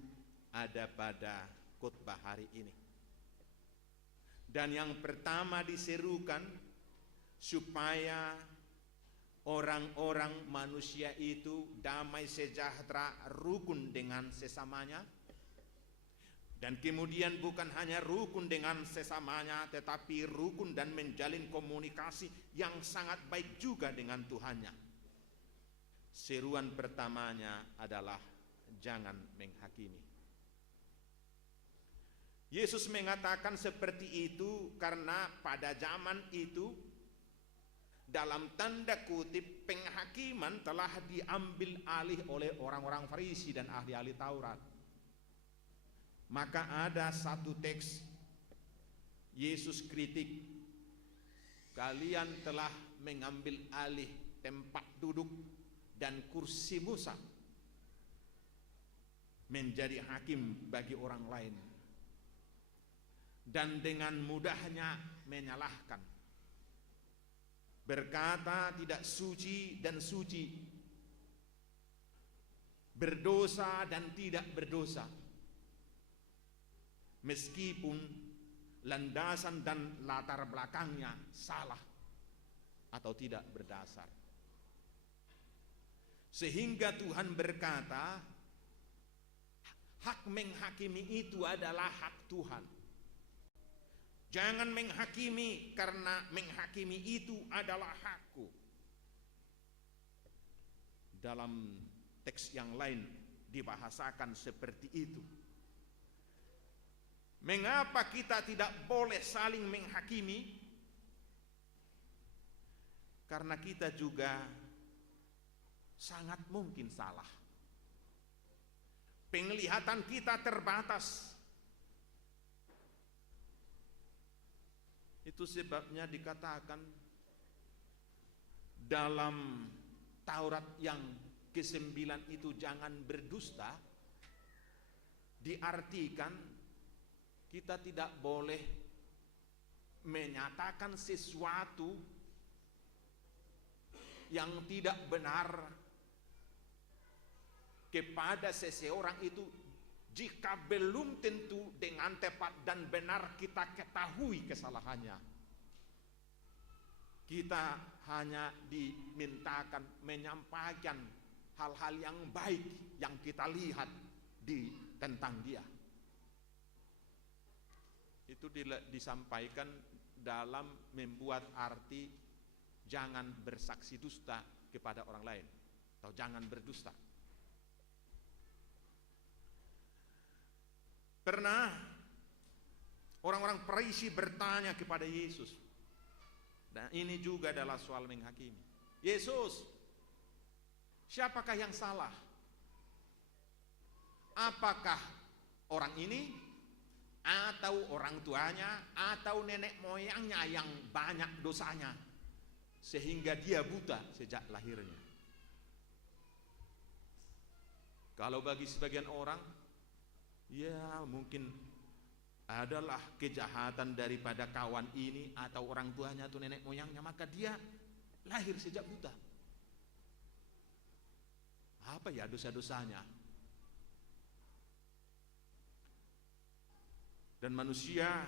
ada pada khotbah hari ini. Dan yang pertama diserukan supaya orang-orang manusia itu damai sejahtera, rukun dengan sesamanya. Dan kemudian bukan hanya rukun dengan sesamanya, tetapi rukun dan menjalin komunikasi yang sangat baik juga dengan Tuhannya. Seruan pertamanya adalah jangan menghakimi. Yesus mengatakan seperti itu karena pada zaman itu, dalam tanda kutip, penghakiman telah diambil alih oleh orang-orang Farisi dan ahli-ahli Taurat. Maka ada satu teks Yesus kritik, kalian telah mengambil alih tempat duduk dan kursi Musa menjadi hakim bagi orang lain, dan dengan mudahnya menyalahkan, berkata tidak suci dan suci, berdosa dan tidak berdosa, meskipun landasan dan latar belakangnya salah atau tidak berdasar. Sehingga Tuhan berkata, hak menghakimi itu adalah hak Tuhan. Jangan menghakimi karena menghakimi itu adalah hakku. Dalam teks yang lain dibahasakan seperti itu. Mengapa kita tidak boleh saling menghakimi? Karena kita juga sangat mungkin salah. Penglihatan kita terbatas. Itu sebabnya dikatakan dalam Taurat yang ke-9 itu jangan berdusta, diartikan kita tidak boleh menyatakan sesuatu yang tidak benar kepada seseorang itu jika belum tentu dengan tepat dan benar kita ketahui kesalahannya. Kita hanya dimintakan menyampaikan hal-hal yang baik yang kita lihat tentang dia. Itu disampaikan dalam membuat arti jangan bersaksi dusta kepada orang lain atau jangan berdusta. Pernah orang-orang Farisi bertanya kepada Yesus, dan ini juga adalah soal menghakimi. Yesus, siapakah yang salah? Apakah orang ini atau orang tuanya atau nenek moyangnya yang banyak dosanya sehingga dia buta sejak lahirnya? Kalau bagi sebagian orang, ya mungkin adalah kejahatan daripada kawan ini atau orang tuanya atau nenek moyangnya, maka dia lahir sejak buta. Apa ya dosa-dosanya? Dan manusia,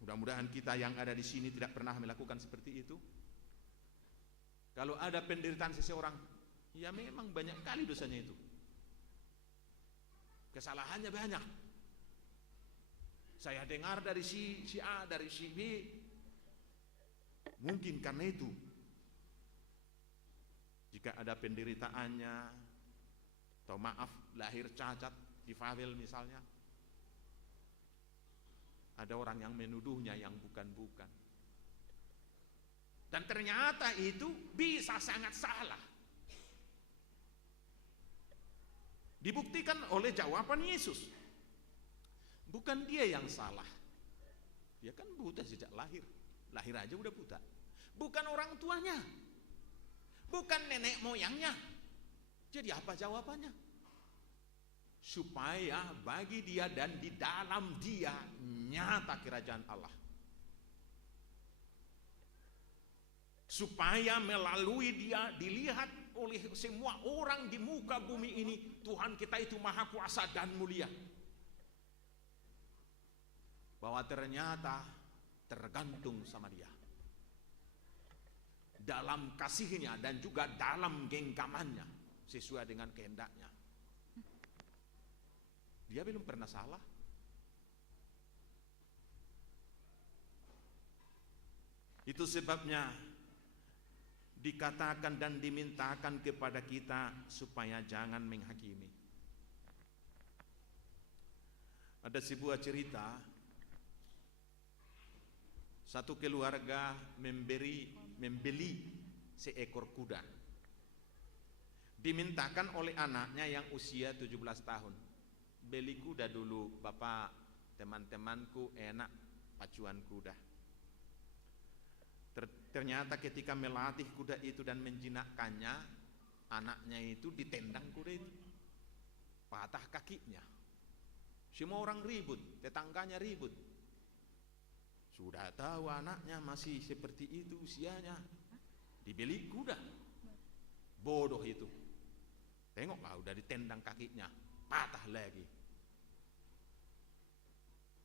mudah-mudahan kita yang ada di sini tidak pernah melakukan seperti itu. Kalau ada penderitaan seseorang, ya memang banyak kali dosanya itu. Kesalahannya banyak. Saya dengar dari si A, dari si B. Mungkin karena itu, jika ada penderitaannya, atau maaf lahir cacat, difabel misalnya, ada orang yang menuduhnya yang bukan-bukan. Dan ternyata itu bisa sangat salah. Dibuktikan oleh jawaban Yesus. Bukan dia yang salah. Dia kan buta sejak lahir. Lahir aja udah buta. Bukan orang tuanya. Bukan nenek moyangnya. Jadi apa jawabannya? Supaya bagi dia dan di dalam dia nyata kerajaan Allah. Supaya melalui dia dilihat oleh semua orang di muka bumi ini, Tuhan kita itu maha kuasa dan mulia. Bahwa ternyata tergantung sama dia. Dalam kasihnya dan juga dalam genggamannya sesuai dengan kehendaknya. Dia belum pernah salah. Itu sebabnya dikatakan dan dimintakan kepada kita supaya jangan menghakimi. Ada sebuah cerita, satu keluarga membeli seekor kuda. Dimintakan oleh anaknya yang usia 17 tahun. Beli kuda dulu, Bapak, teman-temanku enak pacuan kuda. Ternyata ketika melatih kuda itu dan menjinakkannya, anaknya itu ditendang kuda itu, patah kakinya. Semua orang ribut, tetangganya ribut. Sudah tahu anaknya masih seperti itu usianya, dibeli kuda. Bodoh itu. Tengoklah udah ditendang kakinya, patah lagi.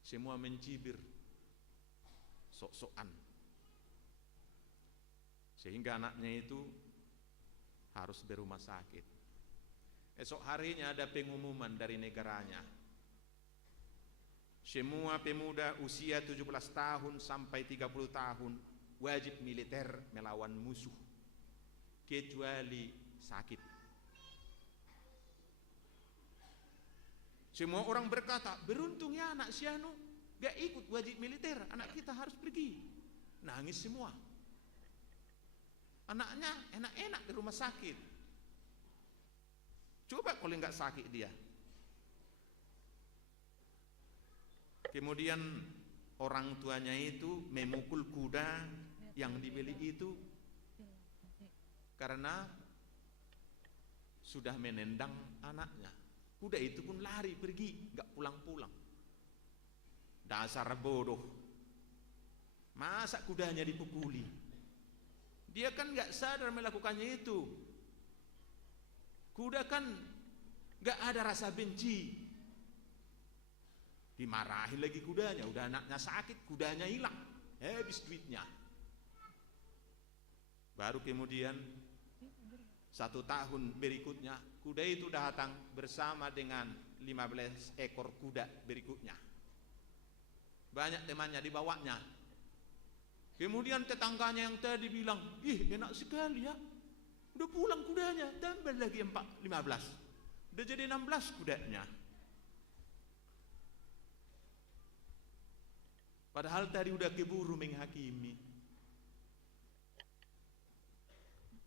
Semua mencibir, sok-sokan. Sehingga anaknya itu harus berumah sakit. Esok harinya ada pengumuman dari negaranya. Semua pemuda usia 17 tahun sampai 30 tahun wajib militer melawan musuh, kecuali sakit. Semua orang berkata, beruntungnya anak Sianu gak ikut wajib militer, anak kita harus pergi. Nangis semua. Anaknya enak-enak di rumah sakit. Coba kalau nggak sakit dia. Kemudian orang tuanya itu memukul kuda yang dibeli itu karena sudah menendang anaknya. Kuda itu pun lari pergi, nggak pulang-pulang. Dasar bodoh. Masa kudanya dipukuli? Dia kan nggak sadar melakukannya itu. Kuda kan nggak ada rasa benci. Dimarahin lagi kudanya, udah anaknya sakit, kudanya hilang, habis duitnya. Baru kemudian 1 tahun berikutnya, kuda itu datang bersama dengan 15 ekor kuda berikutnya. Banyak temannya dibawanya. Kemudian tetangganya yang tadi bilang, ih enak sekali ya, udah pulang kudanya, tambah lagi 15, udah jadi 16 kudanya. Padahal tadi udah keburu menghakimi.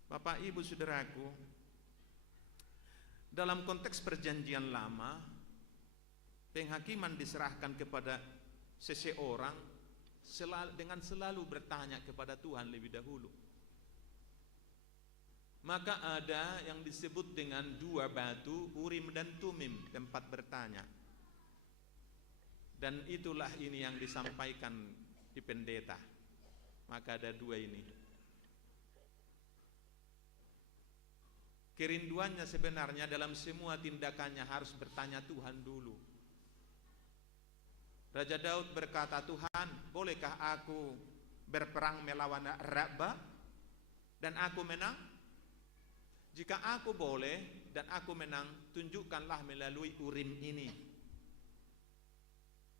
Bapak Ibu Saudaraku, dalam konteks perjanjian lama, penghakiman diserahkan kepada seseorang dengan selalu bertanya kepada Tuhan lebih dahulu. Maka ada yang disebut dengan 2 batu, Urim dan Tumim, tempat bertanya. Dan itulah ini yang disampaikan di pendeta. Maka ada 2 ini. Kerinduannya sebenarnya dalam semua tindakannya harus bertanya Tuhan dulu. Raja Daud berkata, Tuhan, bolehkah aku berperang melawan Rabbah dan aku menang? Jika aku boleh dan aku menang, tunjukkanlah melalui Urim ini.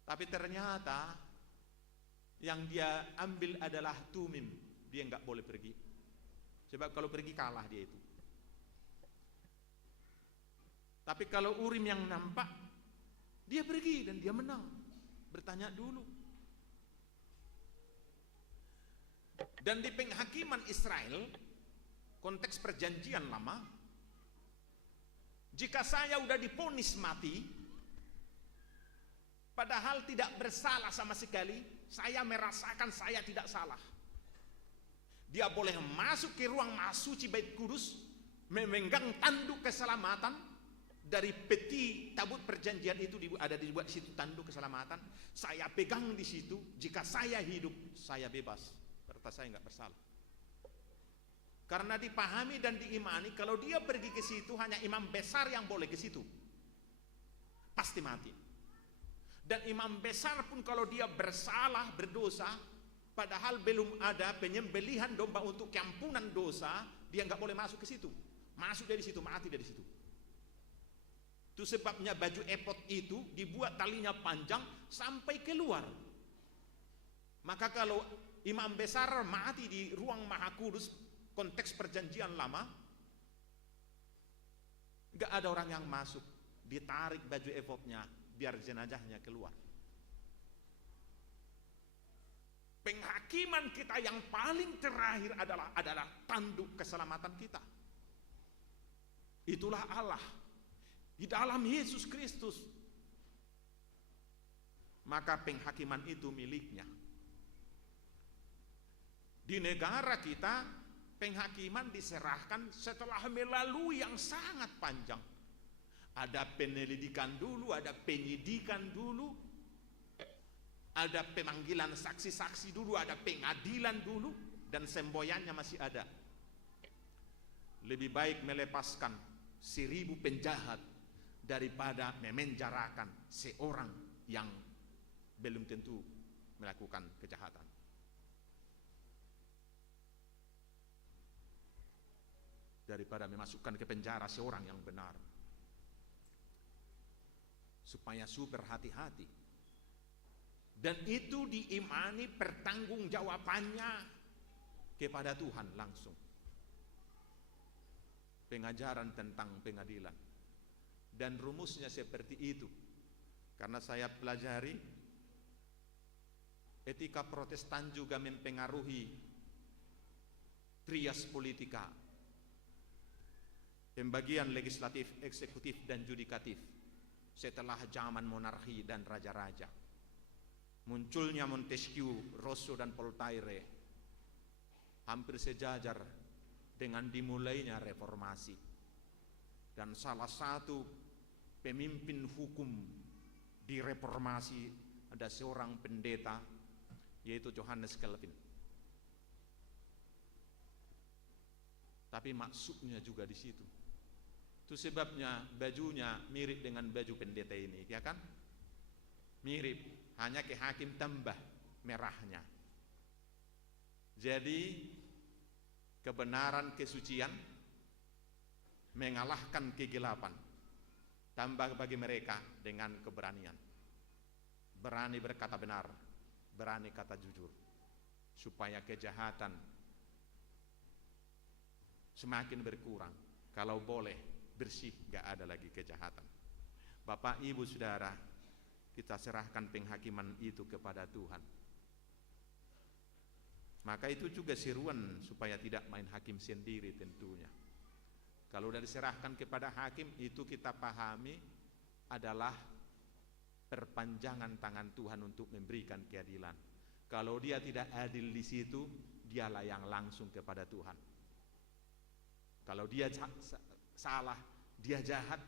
Tapi ternyata yang dia ambil adalah Tumim. Dia nggak boleh pergi. Sebab kalau pergi kalah dia itu. Tapi kalau Urim yang nampak, dia pergi dan dia menang. Bertanya dulu. Dan di penghakiman Israel, konteks perjanjian lama, jika saya udah divonis mati, padahal tidak bersalah sama sekali, saya merasakan saya tidak salah. Dia boleh masuk ke ruang Mahsuci Bait Kudus, memegang tanduk keselamatan. Dari peti tabut perjanjian itu ada dibuat di situ tanduk keselamatan. Saya pegang di situ. Jika saya hidup, saya bebas. Berarti saya nggak bersalah. Karena dipahami dan diimani, kalau dia pergi ke situ hanya imam besar yang boleh ke situ, pasti mati. Dan imam besar pun kalau dia bersalah, berdosa, padahal belum ada penyembelihan domba untuk keampunan dosa, dia nggak boleh masuk ke situ. Masuk dari situ, mati dari situ. Itu sebabnya baju efod itu dibuat talinya panjang sampai keluar. Maka kalau imam besar mati di ruang Maha Kudus, konteks perjanjian lama, gak ada orang yang masuk. Ditarik baju efodnya biar jenazahnya keluar. Penghakiman kita yang paling terakhir adalah tanduk keselamatan kita. Itulah Allah di dalam Yesus Kristus. Maka penghakiman itu miliknya. Di negara kita, penghakiman diserahkan setelah melalui yang sangat panjang. Ada penyelidikan dulu, ada penyidikan dulu, ada pemanggilan saksi-saksi dulu, ada pengadilan dulu, dan semboyannya masih ada. Lebih baik melepaskan 1000 penjahat daripada memenjarakan seorang yang belum tentu melakukan kejahatan. Daripada memasukkan ke penjara seorang yang benar. Supaya super hati-hati. Dan itu diimani pertanggungjawabannya kepada Tuhan langsung. Pengajaran tentang pengadilan. Dan rumusnya seperti itu. Karena saya pelajari, etika Protestan juga mempengaruhi trias politika, pembagian legislatif, eksekutif, dan yudikatif setelah zaman monarki dan raja-raja. Munculnya Montesquieu, Rousseau, dan Voltaire hampir sejajar dengan dimulainya reformasi. Dan salah satu pemimpin hukum di reformasi ada seorang pendeta, yaitu Johannes Calvin. Tapi maksudnya juga di situ. Itu sebabnya bajunya mirip dengan baju pendeta ini, ya kan? Mirip, hanya ke hakim tambah merahnya. Jadi kebenaran, kesucian mengalahkan kegelapan. Tambah bagi mereka dengan keberanian. Berani berkata benar, berani kata jujur, supaya kejahatan semakin berkurang. Kalau boleh bersih, gak ada lagi kejahatan. Bapak, Ibu, Saudara, kita serahkan penghakiman itu kepada Tuhan. Maka itu juga seruan supaya tidak main hakim sendiri tentunya. Kalau sudah diserahkan kepada hakim, itu kita pahami adalah perpanjangan tangan Tuhan untuk memberikan keadilan. Kalau dia tidak adil di situ, dialah yang langsung kepada Tuhan. Kalau dia salah, dia jahat,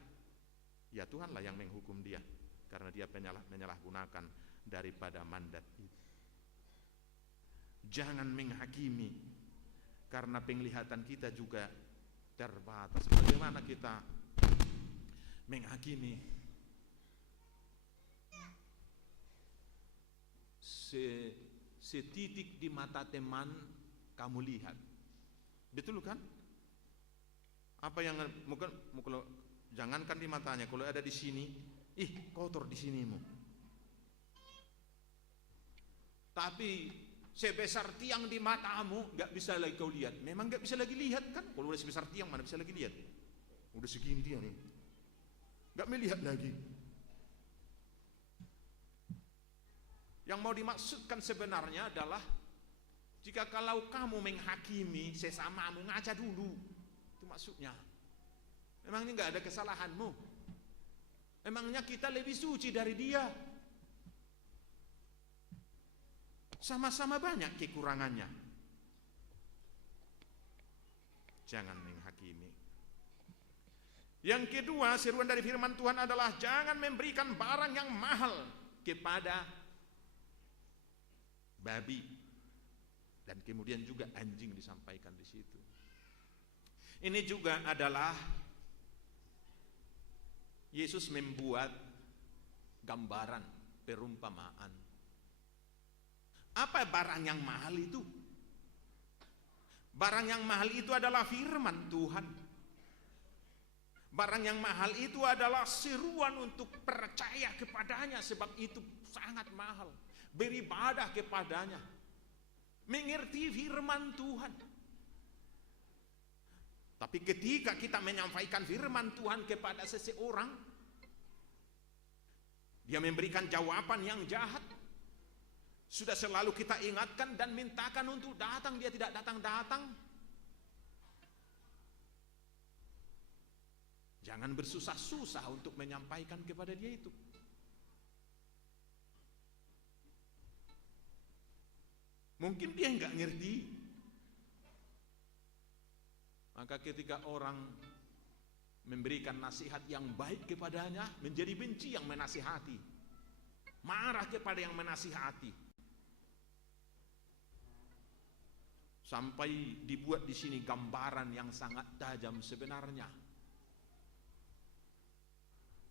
ya Tuhanlah yang menghukum dia, karena dia menyalahgunakan daripada mandat itu. Jangan menghakimi, karena penglihatan kita juga terbatas. Bagaimana kita menghakimi? setitik di mata teman kamu lihat. Betul kan? Apa yang mungkin kalau jangankan di matanya, kalau ada di sini, kotor di sinimu. Tapi sebesar tiang di matamu nggak bisa lagi kau lihat. Memang nggak bisa lagi lihat kan? Kalau udah sebesar tiang mana bisa lagi lihat? Udah segini dia nih, nggak melihat lagi. Yang mau dimaksudkan sebenarnya adalah jika kalau kamu menghakimi sesamamu, ngaca dulu. Itu maksudnya. Memangnya nggak ada kesalahanmu? Emangnya kita lebih suci dari dia? Sama-sama banyak kekurangannya. Jangan menghakimi. Yang kedua, seruan dari firman Tuhan adalah jangan memberikan barang yang mahal kepada babi, dan kemudian juga anjing disampaikan di situ. Ini juga adalah Yesus membuat gambaran, perumpamaan. Apa barang yang mahal itu? Barang yang mahal itu adalah firman Tuhan. Barang yang mahal itu adalah seruan untuk percaya kepadanya, sebab itu sangat mahal. Beribadah kepadanya, mengerti firman Tuhan. Tapi ketika kita menyampaikan firman Tuhan kepada seseorang, dia memberikan jawaban yang jahat, sudah selalu kita ingatkan dan mintakan untuk datang, dia tidak datang-datang. Jangan bersusah-susah untuk menyampaikan kepada dia itu. Mungkin dia nggak ngerti. Maka ketika orang memberikan nasihat yang baik kepadanya, menjadi benci yang menasihati, marah kepada yang menasihati, sampai dibuat di sini gambaran yang sangat tajam sebenarnya.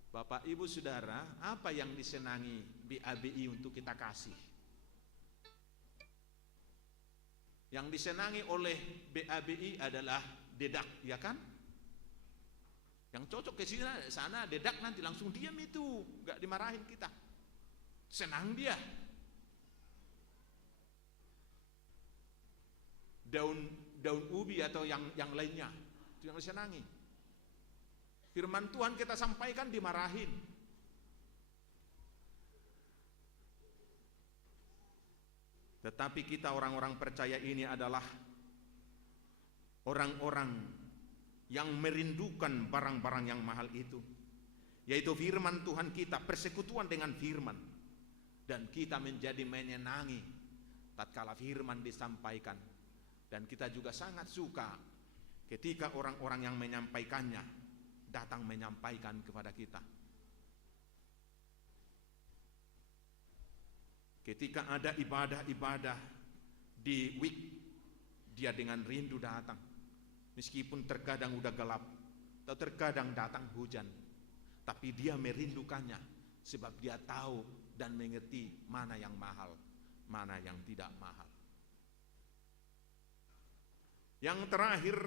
Bapak, Ibu, Saudara, apa yang disenangi BABI untuk kita kasih? Yang disenangi oleh BABI adalah dedak, ya kan? Yang cocok ke sini sana dedak, nanti langsung diam itu, nggak dimarahin kita. Senang dia. Daun ubi atau yang lainnya, itu yang disenangi. Firman Tuhan kita sampaikan dimarahin. Tetapi kita orang-orang percaya ini adalah orang-orang yang merindukan barang-barang yang mahal itu, yaitu firman Tuhan kita, persekutuan dengan firman, dan kita menjadi menyenangi tatkala firman disampaikan. Dan kita juga sangat suka ketika orang-orang yang menyampaikannya datang menyampaikan kepada kita. Ketika ada ibadah-ibadah di week, dia dengan rindu datang. Meskipun terkadang udah gelap, atau terkadang datang hujan, tapi dia merindukannya, sebab dia tahu dan mengerti mana yang mahal, mana yang tidak mahal. Yang terakhir,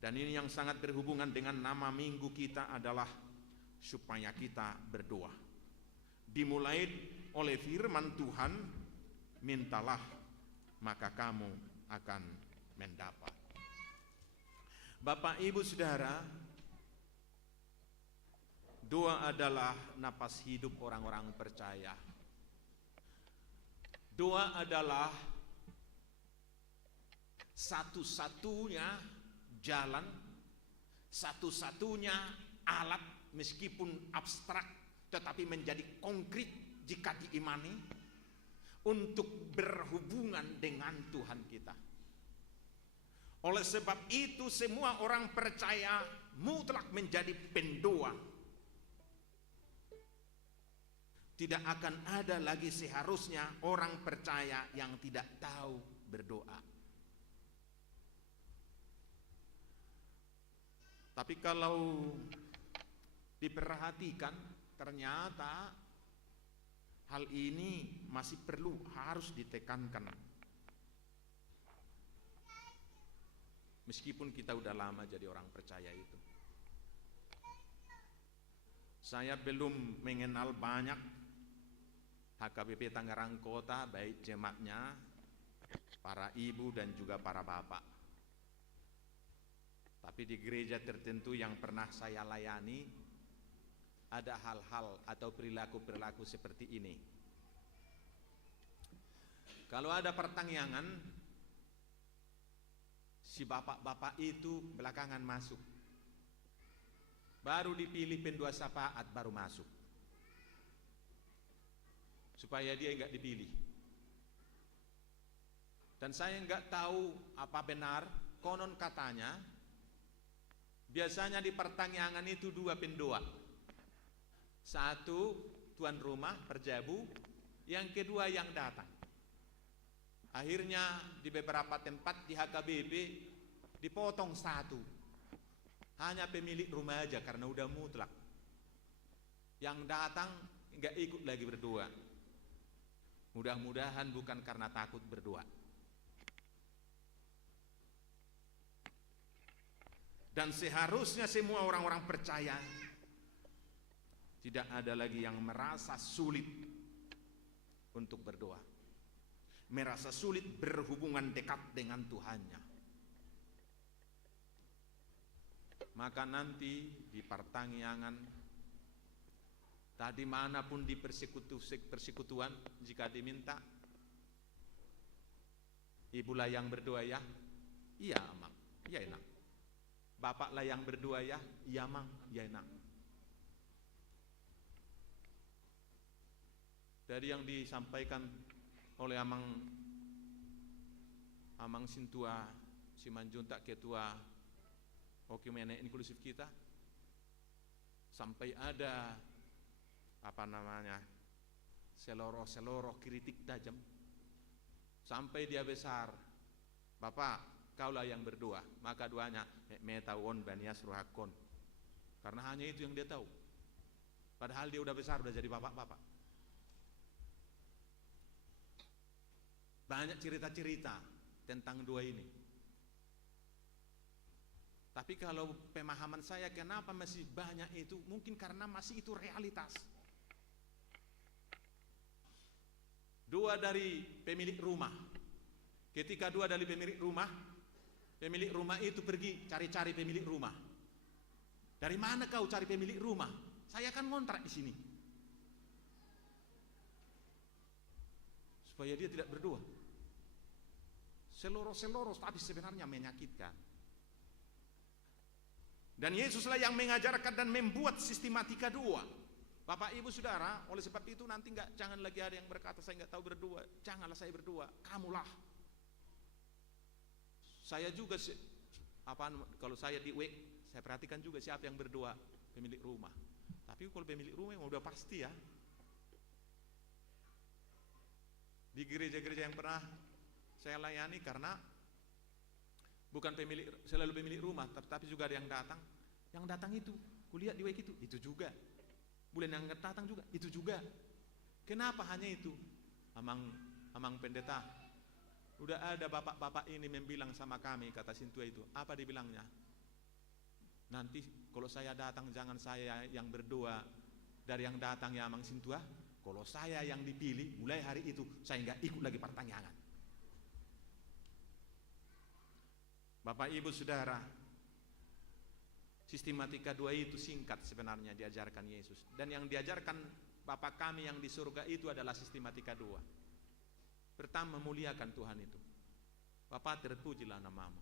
dan ini yang sangat berhubungan dengan nama minggu kita, adalah supaya kita berdoa. Dimulai oleh firman Tuhan, mintalah maka kamu akan mendapat. Bapak, Ibu, Saudara, doa adalah napas hidup orang-orang percaya. Doa adalah satu-satunya jalan, satu-satunya alat, meskipun abstrak tetapi menjadi konkret jika diimani, untuk berhubungan dengan Tuhan kita. Oleh sebab itu semua orang percaya mutlak menjadi pendoa. Tidak akan ada lagi seharusnya orang percaya yang tidak tahu berdoa. Tapi kalau diperhatikan, ternyata hal ini masih perlu harus ditekankan. Meskipun kita udah lama jadi orang percaya itu. Saya belum mengenal banyak HKBP Tangerang Kota, baik jemaatnya, para ibu dan juga para bapak. Tapi di gereja tertentu yang pernah saya layani, ada hal-hal atau perilaku-perilaku seperti ini. Kalau ada pertanyaan, si bapak-bapak itu belakangan masuk. Baru dipilih pendua syafaat baru masuk. Supaya dia enggak dipilih. Dan saya enggak tahu apa benar, konon katanya biasanya di pertanyaan itu dua pendua. Satu tuan rumah perjabu, yang kedua yang datang. Akhirnya di beberapa tempat di HKBP dipotong satu. Hanya pemilik rumah aja karena udah mutlak. Yang datang enggak ikut lagi berdoa. Mudah-mudahan bukan karena takut berdoa. Dan seharusnya semua orang-orang percaya tidak ada lagi yang merasa sulit untuk berdoa. Merasa sulit berhubungan dekat dengan Tuhannya. Maka nanti di pertanyaan tadi manapun di persekutuan, jika diminta, ibulah yang berdoa ya, iya amang, iya enak. Bapaklah yang berdoa ya, iya amang, iya enak. Dari yang disampaikan oleh Amang Sintua Simanjuntak, ketua Okumene inklusif kita, sampai ada seloroh kritik tajam, sampai dia besar, Bapak kaulah yang berdoa, maka doanya metawon banias ruhakon, karena hanya itu yang dia tahu, padahal dia udah besar, udah jadi bapak-bapak. Banyak cerita-cerita tentang doa ini. Tapi kalau pemahaman saya kenapa masih banyak itu, mungkin karena masih itu realitas. Doa dari pemilik rumah. Ketika doa dari pemilik rumah itu pergi cari-cari pemilik rumah. Dari mana kau cari pemilik rumah? Saya kan ngontrak di sini. Supaya dia tidak berdoa. Seluruh tapi sebenarnya menyakitkan. Dan Yesuslah yang mengajarkan dan membuat sistematika doa. Bapak Ibu Saudara, oleh sebab itu nanti jangan lagi ada yang berkata saya enggak tahu berdoa. Janganlah saya berdoa, kamulah. Saya juga kalau saya di WEK, saya perhatikan juga siapa yang berdoa, pemilik rumah. Tapi kalau pemilik rumah udah pasti ya. Di gereja-gereja yang pernah saya layani, karena bukan selalu pemilik rumah, tapi juga ada yang datang. Yang datang itu, kulihat di WEK itu juga. Bulan yang datang juga, itu juga. Kenapa hanya itu? Amang pendeta, udah ada bapak-bapak ini membilang sama kami, kata Sintua itu. Apa dibilangnya? Nanti kalau saya datang jangan saya yang berdoa, dari yang datang ya Amang Sintua. Kalau saya yang dipilih, mulai hari itu saya nggak ikut lagi pertanyaan. Bapak Ibu Saudara, sistematika doa itu singkat sebenarnya diajarkan Yesus. Dan yang diajarkan Bapa kami yang di surga itu adalah sistematika doa. Pertama, muliakan Tuhan itu. Bapa, terpujilah namamu.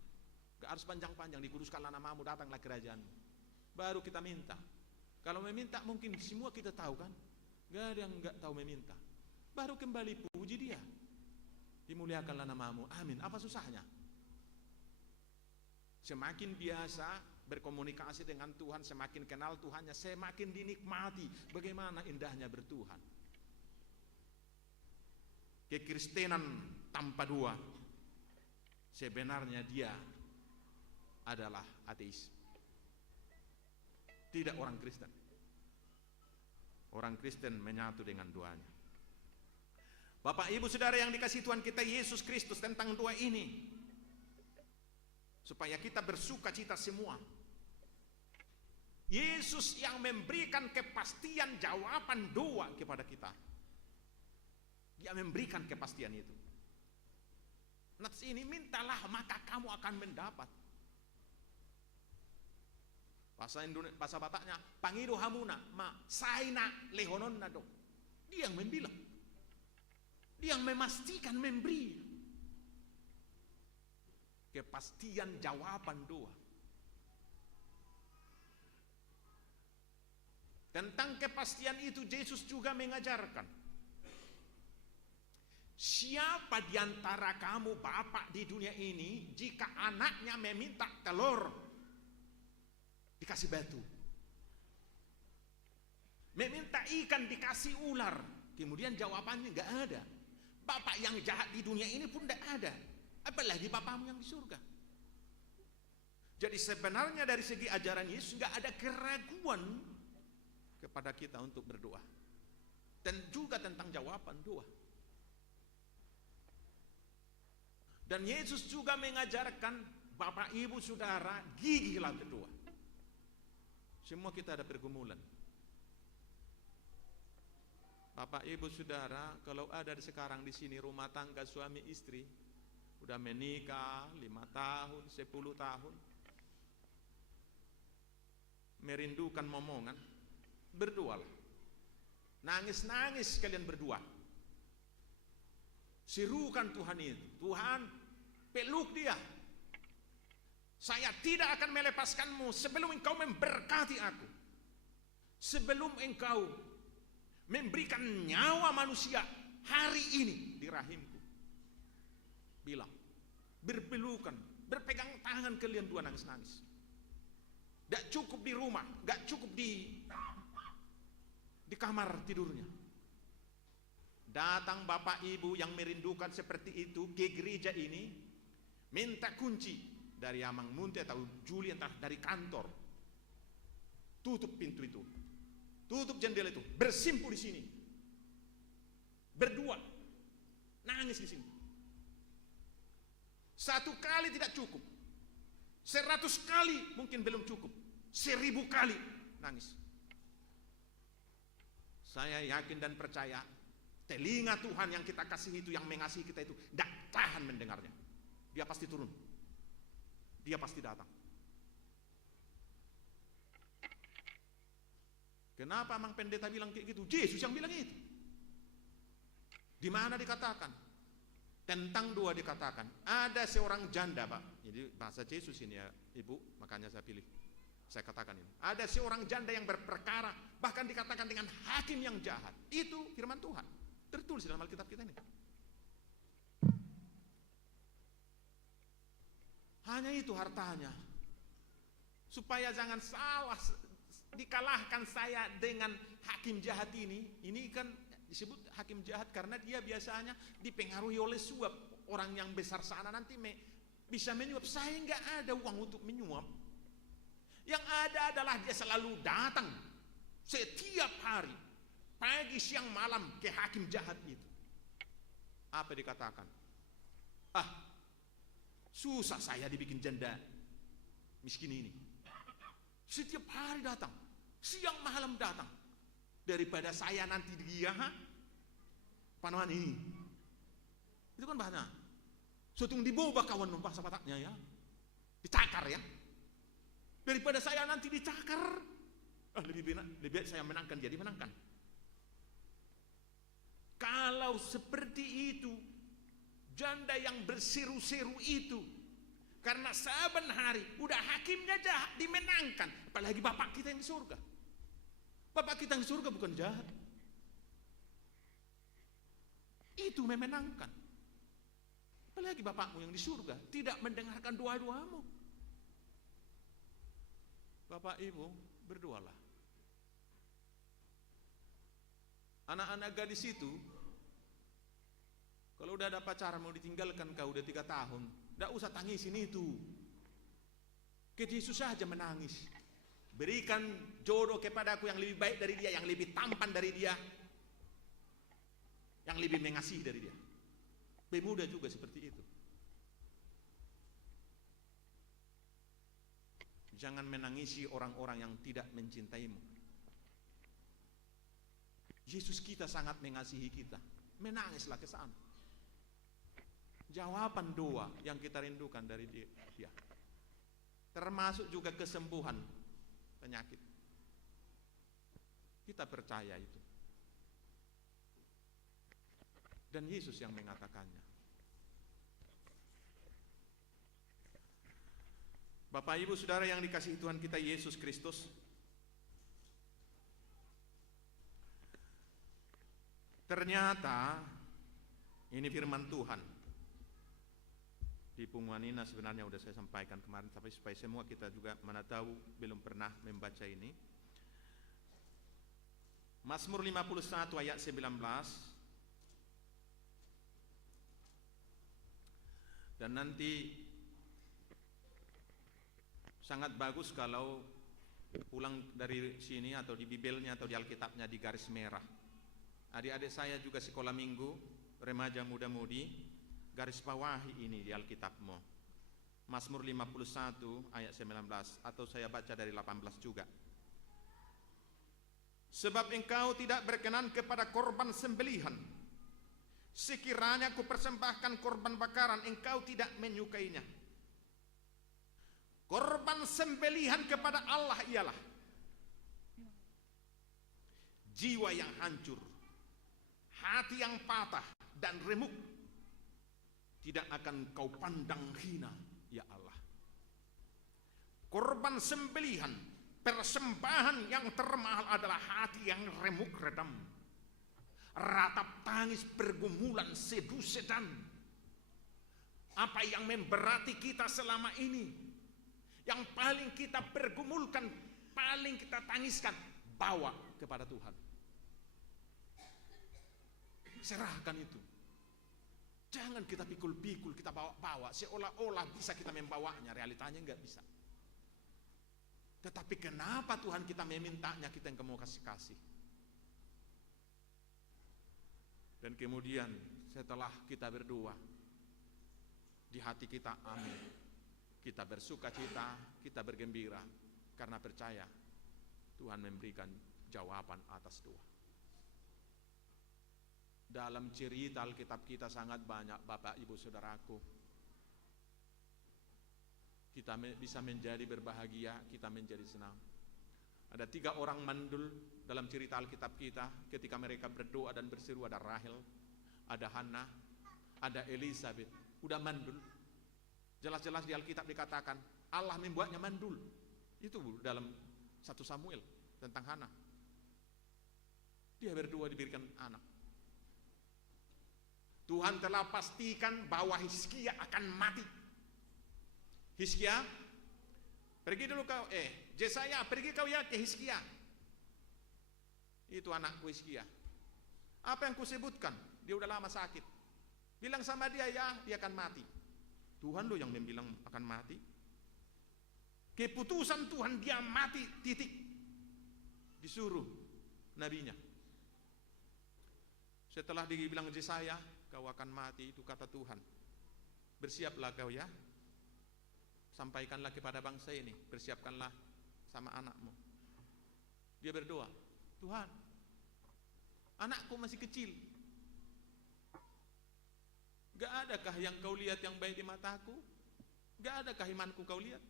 Gak harus panjang-panjang, dikuduskanlah namamu, datanglah kerajaanmu. Baru kita minta. Kalau meminta mungkin semua kita tahu kan. Gak ada yang gak tahu meminta. Baru kembali puji dia. Dimuliakanlah namamu, amin. Apa susahnya? Semakin biasa berkomunikasi dengan Tuhan, semakin kenal Tuhannya, semakin dinikmati bagaimana indahnya bertuhan. Kekristenan tanpa doa sebenarnya dia adalah ateis, tidak orang Kristen. Orang Kristen menyatu dengan doanya. Bapak Ibu Saudara yang dikasihi Tuhan kita Yesus Kristus, tentang doa ini, supaya kita bersuka cita semua. Yesus yang memberikan kepastian jawaban doa kepada kita. Dia memberikan kepastian itu. Nats ini, mintalah maka kamu akan mendapat. Bahasa Bataknya, pangido hamuna ma saina lehonon nado. Dia yang membilang, dia yang memastikan, memberi kepastian jawaban doa. Tentang kepastian itu Yesus juga mengajarkan, siapa di antara kamu bapak di dunia ini, jika anaknya meminta telur, dikasih batu, meminta ikan, dikasih ular. Kemudian jawabannya nggak ada. Bapak yang jahat di dunia ini pun nggak ada, apalagi Bapakmu yang di surga. Jadi sebenarnya dari segi ajaran Yesus nggak ada keraguan kepada kita untuk berdoa, dan juga tentang jawaban doa. Dan Yesus juga mengajarkan, Bapak Ibu Saudara, gigilah berdoa. Semua kita ada pergumulan. Bapak Ibu Saudara, kalau ada sekarang di sini rumah tangga suami istri udah menikah 5 tahun, 10 tahun, merindukan momongan, berdoalah. Nangis-nangis kalian berdua. Serukan Tuhan itu, Tuhan peluk dia. Saya tidak akan melepaskanmu sebelum engkau memberkati aku, sebelum engkau memberikan nyawa manusia hari ini di rahimku. Bilang, berpelukan, berpegang tangan kalian dua, nangis-nangis. Gak cukup di rumah, gak cukup di kamar tidurnya. Datang Bapak Ibu yang merindukan seperti itu ke gereja ini, minta kunci dari Amang Munte atau Juli, entah dari kantor. Tutup pintu itu, tutup jendela itu, bersimpuh di sini, berdua, nangis di sini. 1 kali tidak cukup, 100 kali mungkin belum cukup, 1000 kali nangis. Saya yakin dan percaya, telinga Tuhan yang kita kasih itu, yang mengasihi kita itu, tidak tahan mendengarnya. Dia pasti turun, dia pasti datang. Kenapa Mang Pendeta bilang kayak gitu? Yesus yang bilang itu. Di mana dikatakan? Tentang doa dikatakan, ada seorang janda, Pak. Jadi bahasa Yesus ini ya, Ibu, makanya saya pilih. Saya katakan ini. Ada seorang janda yang berperkara, bahkan dikatakan dengan hakim yang jahat. Itu firman Tuhan, tertulis dalam Alkitab kita ini. Hanya itu hartanya. Supaya jangan salah dikalahkan saya dengan hakim jahat ini. Ini kan disebut hakim jahat karena dia biasanya dipengaruhi oleh suap. Orang yang besar sana nanti bisa menyuap. Saya nggak ada uang untuk menyuap. Yang ada adalah dia selalu datang setiap hari, pagi, siang, malam ke hakim jahat itu. Apa dikatakan? Susah saya dibikin janda miskin ini. Setiap hari datang, siang malam datang. Daripada saya nanti dia panuan ini. Itu kan bahasa. Sutung dibawa kawan numpah sapataknya ya. Dicakar ya. Daripada saya nanti dicakar, lebih baik saya menangkan, jadi menangkan. Kalau seperti itu, janda yang berseru-seru itu, karena saban hari udah hakimnya jahat, dimenangkan. Apalagi Bapak kita yang di surga. Bapak kita yang di surga bukan jahat. Itu memenangkan. Apalagi Bapakmu yang di surga tidak mendengarkan doa-doamu. Bapak Ibu, berdoalah. Anak-anak gadis itu, kalau udah ada pacaran mau ditinggalkan kau udah 3 tahun, tidak usah tangisin itu. Ke Yesus saja menangis. Berikan jodoh kepadaku yang lebih baik dari dia, yang lebih tampan dari dia, yang yang lebih mengasihi dari dia. Pemuda juga seperti itu. Jangan menangisi orang-orang yang tidak mencintaimu. Yesus kita sangat mengasihi kita. Menangislah ke sana. Jawaban doa yang kita rindukan dari dia. Termasuk juga kesembuhan penyakit. Kita percaya itu. Dan Yesus yang mengatakannya. Bapak Ibu Saudara yang dikasihi Tuhan kita Yesus Kristus, ternyata ini firman Tuhan. Di pengumuman ini sebenarnya sudah saya sampaikan kemarin, tapi supaya semua kita juga mana tahu belum pernah membaca ini. Mazmur 51 ayat 19. Dan nanti sangat bagus kalau pulang dari sini atau di Bibelnya atau di Alkitabnya di garis merah. Adik-adik saya juga sekolah minggu, remaja muda-mudi, garis bawahi ini di Alkitabmu. Mazmur 51 ayat 19, atau saya baca dari 18 juga. Sebab engkau tidak berkenan kepada korban sembelihan. Sekiranya ku persembahkan korban bakaran, engkau tidak menyukainya. Korban sembelihan kepada Allah ialah jiwa yang hancur, hati yang patah dan remuk. Tidak akan kau pandang hina, ya Allah. Korban sembelihan, persembahan yang termahal adalah hati yang remuk redam, ratap tangis pergumulan sedu sedan. Apa yang memberati kita selama ini, yang paling kita pergumulkan, paling kita tangiskan, bawa kepada Tuhan. Serahkan itu. Jangan kita pikul-pikul, kita bawa-bawa seolah-olah bisa kita membawanya, realitanya enggak bisa. Tetapi kenapa Tuhan kita memintanya, kita yang mau kasih-kasih. Dan kemudian setelah kita berdoa, di hati kita amin, kita bersuka cita, kita bergembira, karena percaya Tuhan memberikan jawaban atas doa. Dalam cerita Alkitab kita sangat banyak, Bapak Ibu Saudaraku. Kita bisa menjadi berbahagia, kita menjadi senang. Ada 3 orang mandul dalam cerita Alkitab kita. Ketika mereka berdoa dan berseru, ada Rahel, ada Hana, ada Elisabeth. Udah mandul. Jelas-jelas di Alkitab dikatakan Allah membuatnya mandul. Itu dalam 1 Samuel tentang Hana. Dia berdoa diberikan anak. Tuhan telah pastikan bahwa Hizkia akan mati. Hizkia, pergi dulu kau, Yesaya, pergi kau ya ke Hizkia. Itu anakku Hizkia. Apa yang kusebutkan? Dia udah lama sakit. Bilang sama dia ya, dia akan mati. Tuhan loh yang membilang akan mati. Keputusan Tuhan dia mati, titik. Disuruh nabinya. Setelah dibilang Yesaya, kau akan mati, itu kata Tuhan. Bersiaplah kau ya. Sampaikanlah kepada bangsa ini, bersiapkanlah sama anakmu. Dia berdoa, Tuhan, anakku masih kecil. Gak adakah yang kau lihat yang baik di mataku? Gak adakah imanku kau lihat?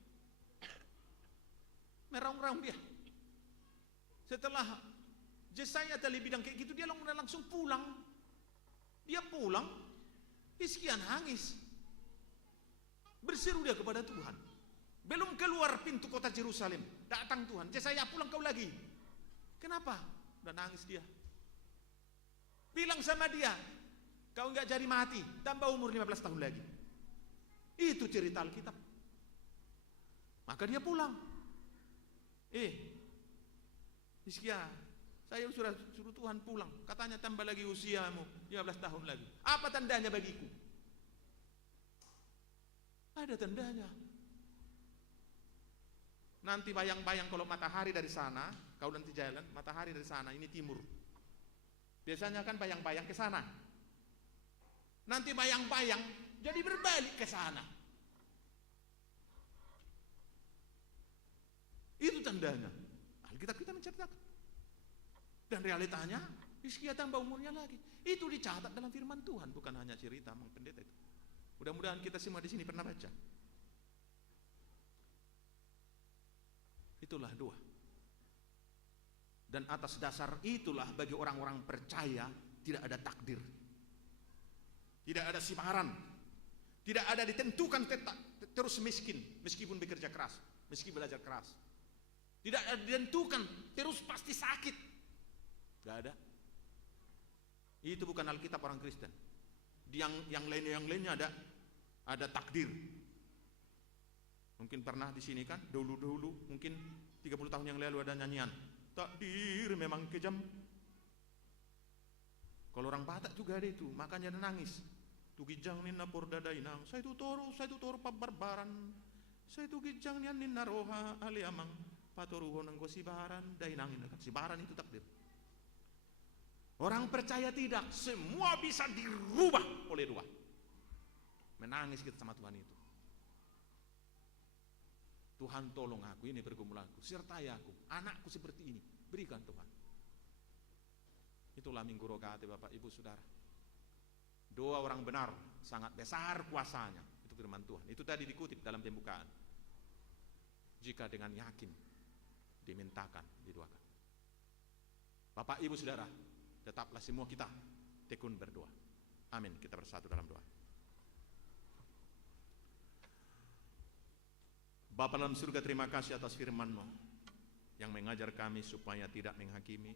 Meraung-raung dia. Setelah Yesaya tadi bilang kayak gitu, dia langsung pulang. Dia pulang, Hizkia nangis. Berseru dia kepada Tuhan. Belum keluar pintu kota Yerusalem, datang Tuhan, Yesaya pulang kau lagi. Kenapa? Udah nangis dia. Bilang sama dia, kau enggak jadi mati, tambah umur 15 tahun lagi. Itu cerita Alkitab. Maka dia pulang. Hizkia, saya sudah suruh Tuhan pulang. Katanya tambah lagi usiamu 15 tahun lagi. Apa tandanya bagiku? Ada tandanya. Nanti bayang-bayang kalau matahari dari sana, kau nanti jalan, matahari dari sana, ini timur. Biasanya kan bayang-bayang ke sana. Nanti bayang-bayang jadi berbalik ke sana. Itu tandanya. Alkitab kita menceritakan. Dan realitanya Hizkia tambah umurnya lagi. Itu dicatat dalam firman Tuhan, bukan hanya cerita Mang Pendeta itu. Mudah-mudahan kita semua di sini pernah baca. Itulah doa. Dan atas dasar itulah bagi orang-orang percaya tidak ada takdir. Tidak ada simpanan. Tidak ada ditentukan terus miskin meskipun bekerja keras, meski belajar keras. Tidak ada ditentukan terus pasti sakit. Tidak ada. Itu bukan Alkitab orang Kristen. Yang lainnya ada takdir. Mungkin pernah di sini kan dulu mungkin 30 tahun yang lalu ada nyanyian takdir memang kejam. Kalau orang Batak juga ada itu, makanya ada nangis. Tugijang nina pordadainang, saya tu toro pabarbaran, saya tu gijang nina roha aliamang, patoruho nang sibaran, dainangin dekat sibaran itu takdir. Orang percaya tidak, semua bisa dirubah oleh doa. Menangis kita sama Tuhan itu. Tuhan tolong aku, ini pergumulanku, sertai aku, anakku seperti ini, berikan Tuhan. Itulah Minggu Rogate Bapak Ibu Saudara. Doa orang benar sangat besar kuasanya, itu firman Tuhan. Itu tadi dikutip dalam pembukaan. Jika dengan yakin dimintakan, didoakan. Bapak Ibu Saudara, tetaplah semua kita tekun berdoa. Amin, kita bersatu dalam doa. Bapa dalam surga, terima kasih atas firman-Mu yang mengajar kami supaya tidak menghakimi,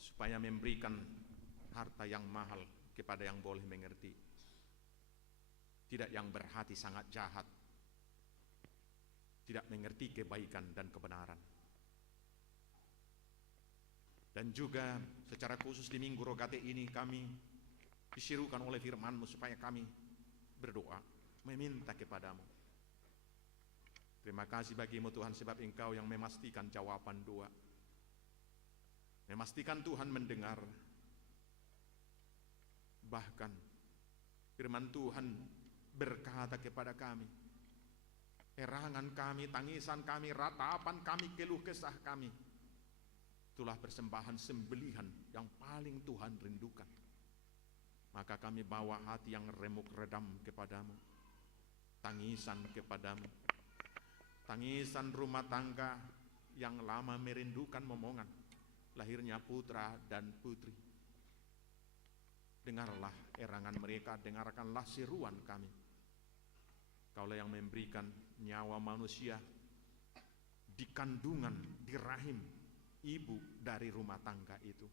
supaya memberikan harta yang mahal kepada yang boleh mengerti, tidak yang berhati sangat jahat, tidak mengerti kebaikan dan kebenaran. Dan juga secara khusus di Minggu Rogate ini kami disuruhkan oleh firman-Mu supaya kami berdoa, meminta kepadamu. Terima kasih bagimu Tuhan, sebab Engkau yang memastikan jawaban doa, memastikan Tuhan mendengar. Bahkan firman Tuhan berkata kepada kami, erangan kami, tangisan kami, ratapan kami, keluh kesah kami, itulah persembahan sembelihan yang paling Tuhan rindukan. Maka kami bawa hati yang remuk redam kepadamu, tangisan kepadamu, tangisan rumah tangga yang lama merindukan momongan lahirnya putra dan putri. Dengarlah erangan mereka, dengarkanlah seruan kami. Kaulah yang memberikan nyawa manusia di kandungan, di rahim ibu dari rumah tangga itu.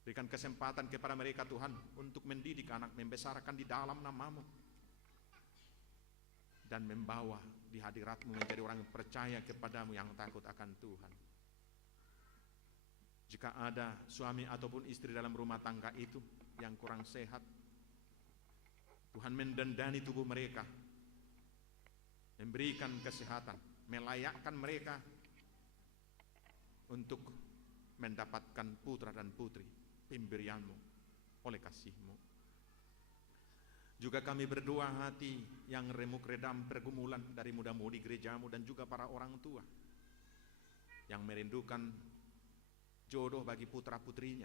Berikan kesempatan kepada mereka Tuhan untuk mendidik anak, membesarkan di dalam nama-Mu, dan membawa di hadirat-Mu menjadi orang yang percaya kepadamu, yang takut akan Tuhan. Jika ada suami ataupun istri dalam rumah tangga itu yang kurang sehat, Tuhan mendandani tubuh mereka, memberikan kesehatan, melayakkan mereka untuk mendapatkan putra dan putri pemberian-Mu oleh kasih-Mu. Juga kami berdoa hati yang remuk redam pergumulan dari muda-mudi gereja-Mu dan juga para orang tua yang merindukan jodoh bagi putra putrinya,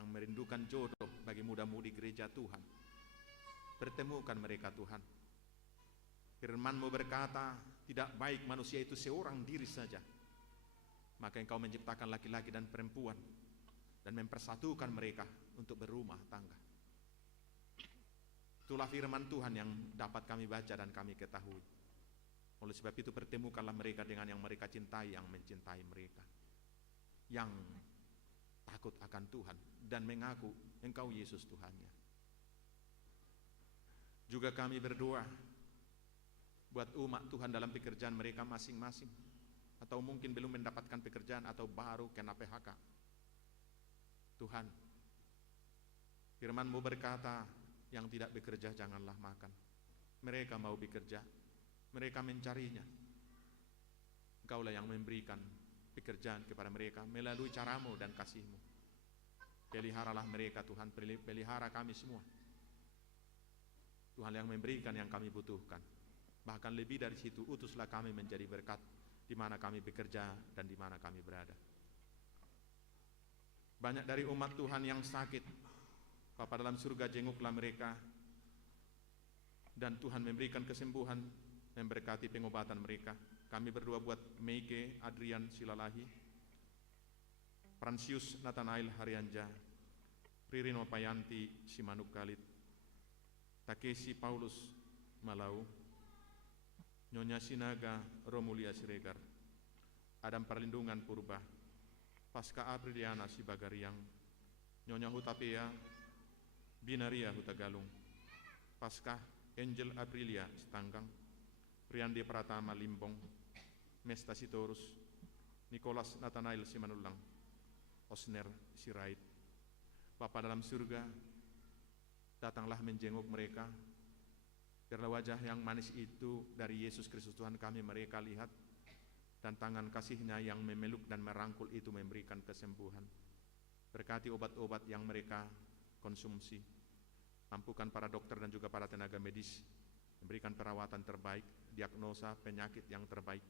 yang merindukan jodoh bagi muda-mudi gereja Tuhan. Pertemukan mereka Tuhan. Firman-Mu berkata, tidak baik manusia itu seorang diri saja. Maka Engkau menciptakan laki-laki dan perempuan dan mempersatukan mereka untuk berumah tangga. Itulah firman Tuhan yang dapat kami baca dan kami ketahui. Oleh sebab itu pertemukanlah mereka dengan yang mereka cintai, yang mencintai mereka, yang takut akan Tuhan dan mengaku Engkau Yesus Tuhannya. Juga kami berdoa buat umat Tuhan dalam pekerjaan mereka masing-masing, atau mungkin belum mendapatkan pekerjaan atau baru kena PHK. Tuhan, firman-Mu berkata, yang tidak bekerja janganlah makan. Mereka mau bekerja, mereka mencarinya. Engkaulah yang memberikan pekerjaan kepada mereka melalui cara-Mu dan kasih-Mu. peliharalah mereka Tuhan, pelihara kami semua. Tuhan yang memberikan yang kami butuhkan. Bahkan lebih dari situ, utuslah kami menjadi berkat di mana kami bekerja dan di mana kami berada. Banyak dari umat Tuhan yang sakit, Bapa dalam surga jenguklah mereka, dan Tuhan memberikan kesembuhan, memberkati pengobatan mereka. Kami berdoa buat Meike Adrian Silalahi, Fransius Nathanael Haryanja, Ririn Wapayanti Simanuk Galit, Takeshi Paulus Malau, Nyonya Sinaga Romulia Siregar, Adam Perlindungan Purba, Pasca Apriliana Sibagariang, Nyonya Hutapea Binaria Hutagalung, Pasca Angel Aprilia Stanggang, Riandi Pratama Limbong, Mesta Sitorus, Nicholas Nathanael Simanulang, Osner Sirait. Bapa dalam surga, datanglah menjenguk mereka, biarlah wajah yang manis itu dari Yesus Kristus Tuhan kami mereka lihat, dan tangan kasih-Nya yang memeluk dan merangkul itu memberikan kesembuhan. Berkati obat-obat yang mereka konsumsi, mampukan para dokter dan juga para tenaga medis memberikan perawatan terbaik, diagnosa penyakit yang terbaik,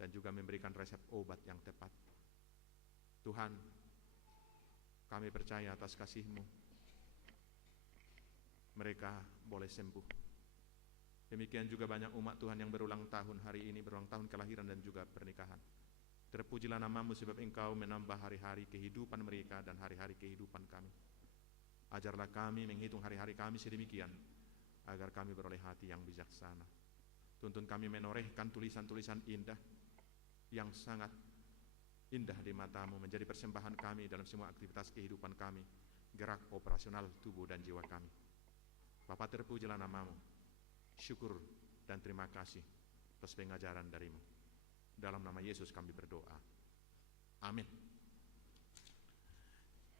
dan juga memberikan resep obat yang tepat. Tuhan, kami percaya atas kasih-Mu, mereka boleh sembuh. Demikian juga banyak umat Tuhan yang berulang tahun hari ini, berulang tahun kelahiran dan juga pernikahan. Terpujilah nama-Mu sebab Engkau menambah hari-hari kehidupan mereka dan hari-hari kehidupan kami. Ajarlah kami menghitung hari-hari kami sedemikian, agar kami beroleh hati yang bijaksana. Tuntun kami menorehkan tulisan-tulisan indah, yang sangat indah di mata-Mu, menjadi persembahan kami dalam semua aktivitas kehidupan kami, gerak operasional tubuh dan jiwa kami. Bapa, terpujilah nama-Mu, syukur dan terima kasih atas pengajaran dari-Mu. Dalam nama Yesus kami berdoa. Amin.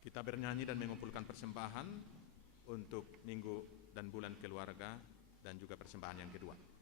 Kita bernyanyi dan mengumpulkan persembahan untuk minggu dan bulan keluarga dan juga persembahan yang kedua.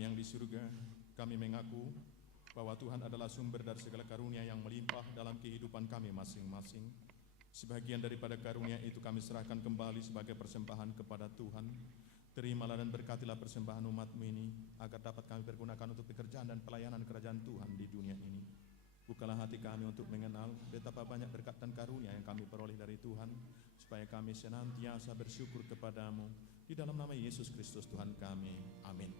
kami yang di surga, kami mengaku bahwa Tuhan adalah sumber dari segala karunia yang melimpah dalam kehidupan kami masing-masing. Sebagian daripada karunia itu kami serahkan kembali sebagai persembahan kepada Tuhan. Terimalah dan berkatilah persembahan umat-Mu ini, agar dapat kami pergunakan untuk pekerjaan dan pelayanan kerajaan Tuhan di dunia ini. Bukalah hati kami untuk mengenal betapa banyak berkat dan karunia yang kami peroleh dari Tuhan, supaya kami senantiasa bersyukur kepada-Mu. Di dalam nama Yesus Kristus Tuhan kami. Amin.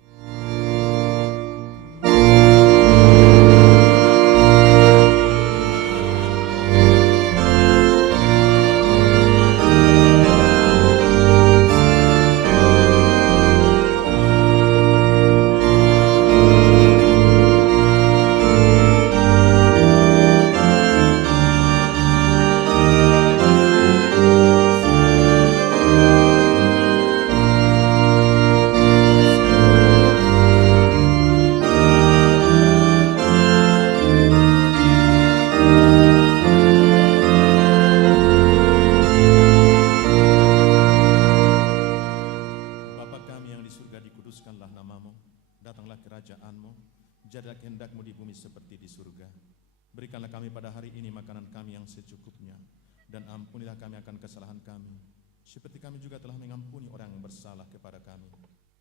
Jadilah kehendak-Mu di bumi seperti di surga. Berikanlah kami pada hari ini makanan kami yang secukupnya, dan ampunilah kami akan kesalahan kami, seperti kami juga telah mengampuni orang yang bersalah kepada kami.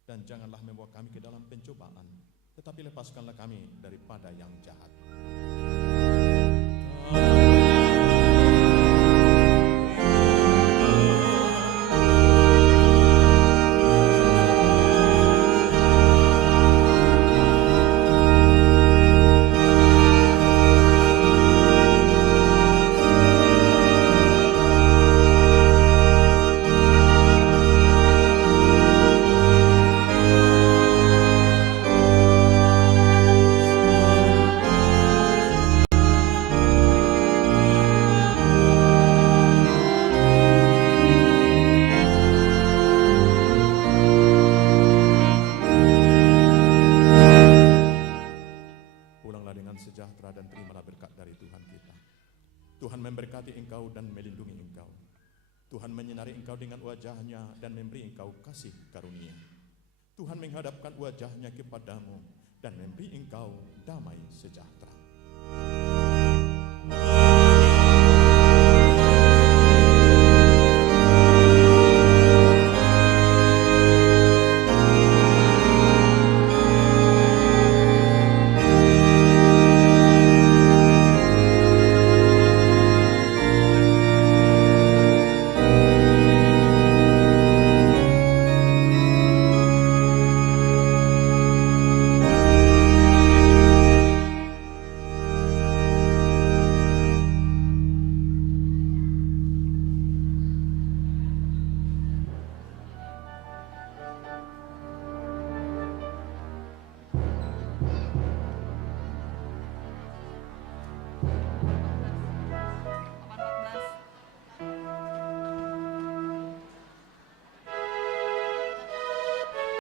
Dan janganlah membawa kami ke dalam pencobaan, tetapi lepaskanlah kami daripada yang jahat. Sejahtera dan terimalah berkat dari Tuhan kita. Tuhan memberkati engkau dan melindungi engkau. Tuhan menyinari engkau dengan wajah-Nya dan memberi engkau kasih karunia. Tuhan menghadapkan wajah-Nya kepadamu dan memberi engkau damai sejahtera.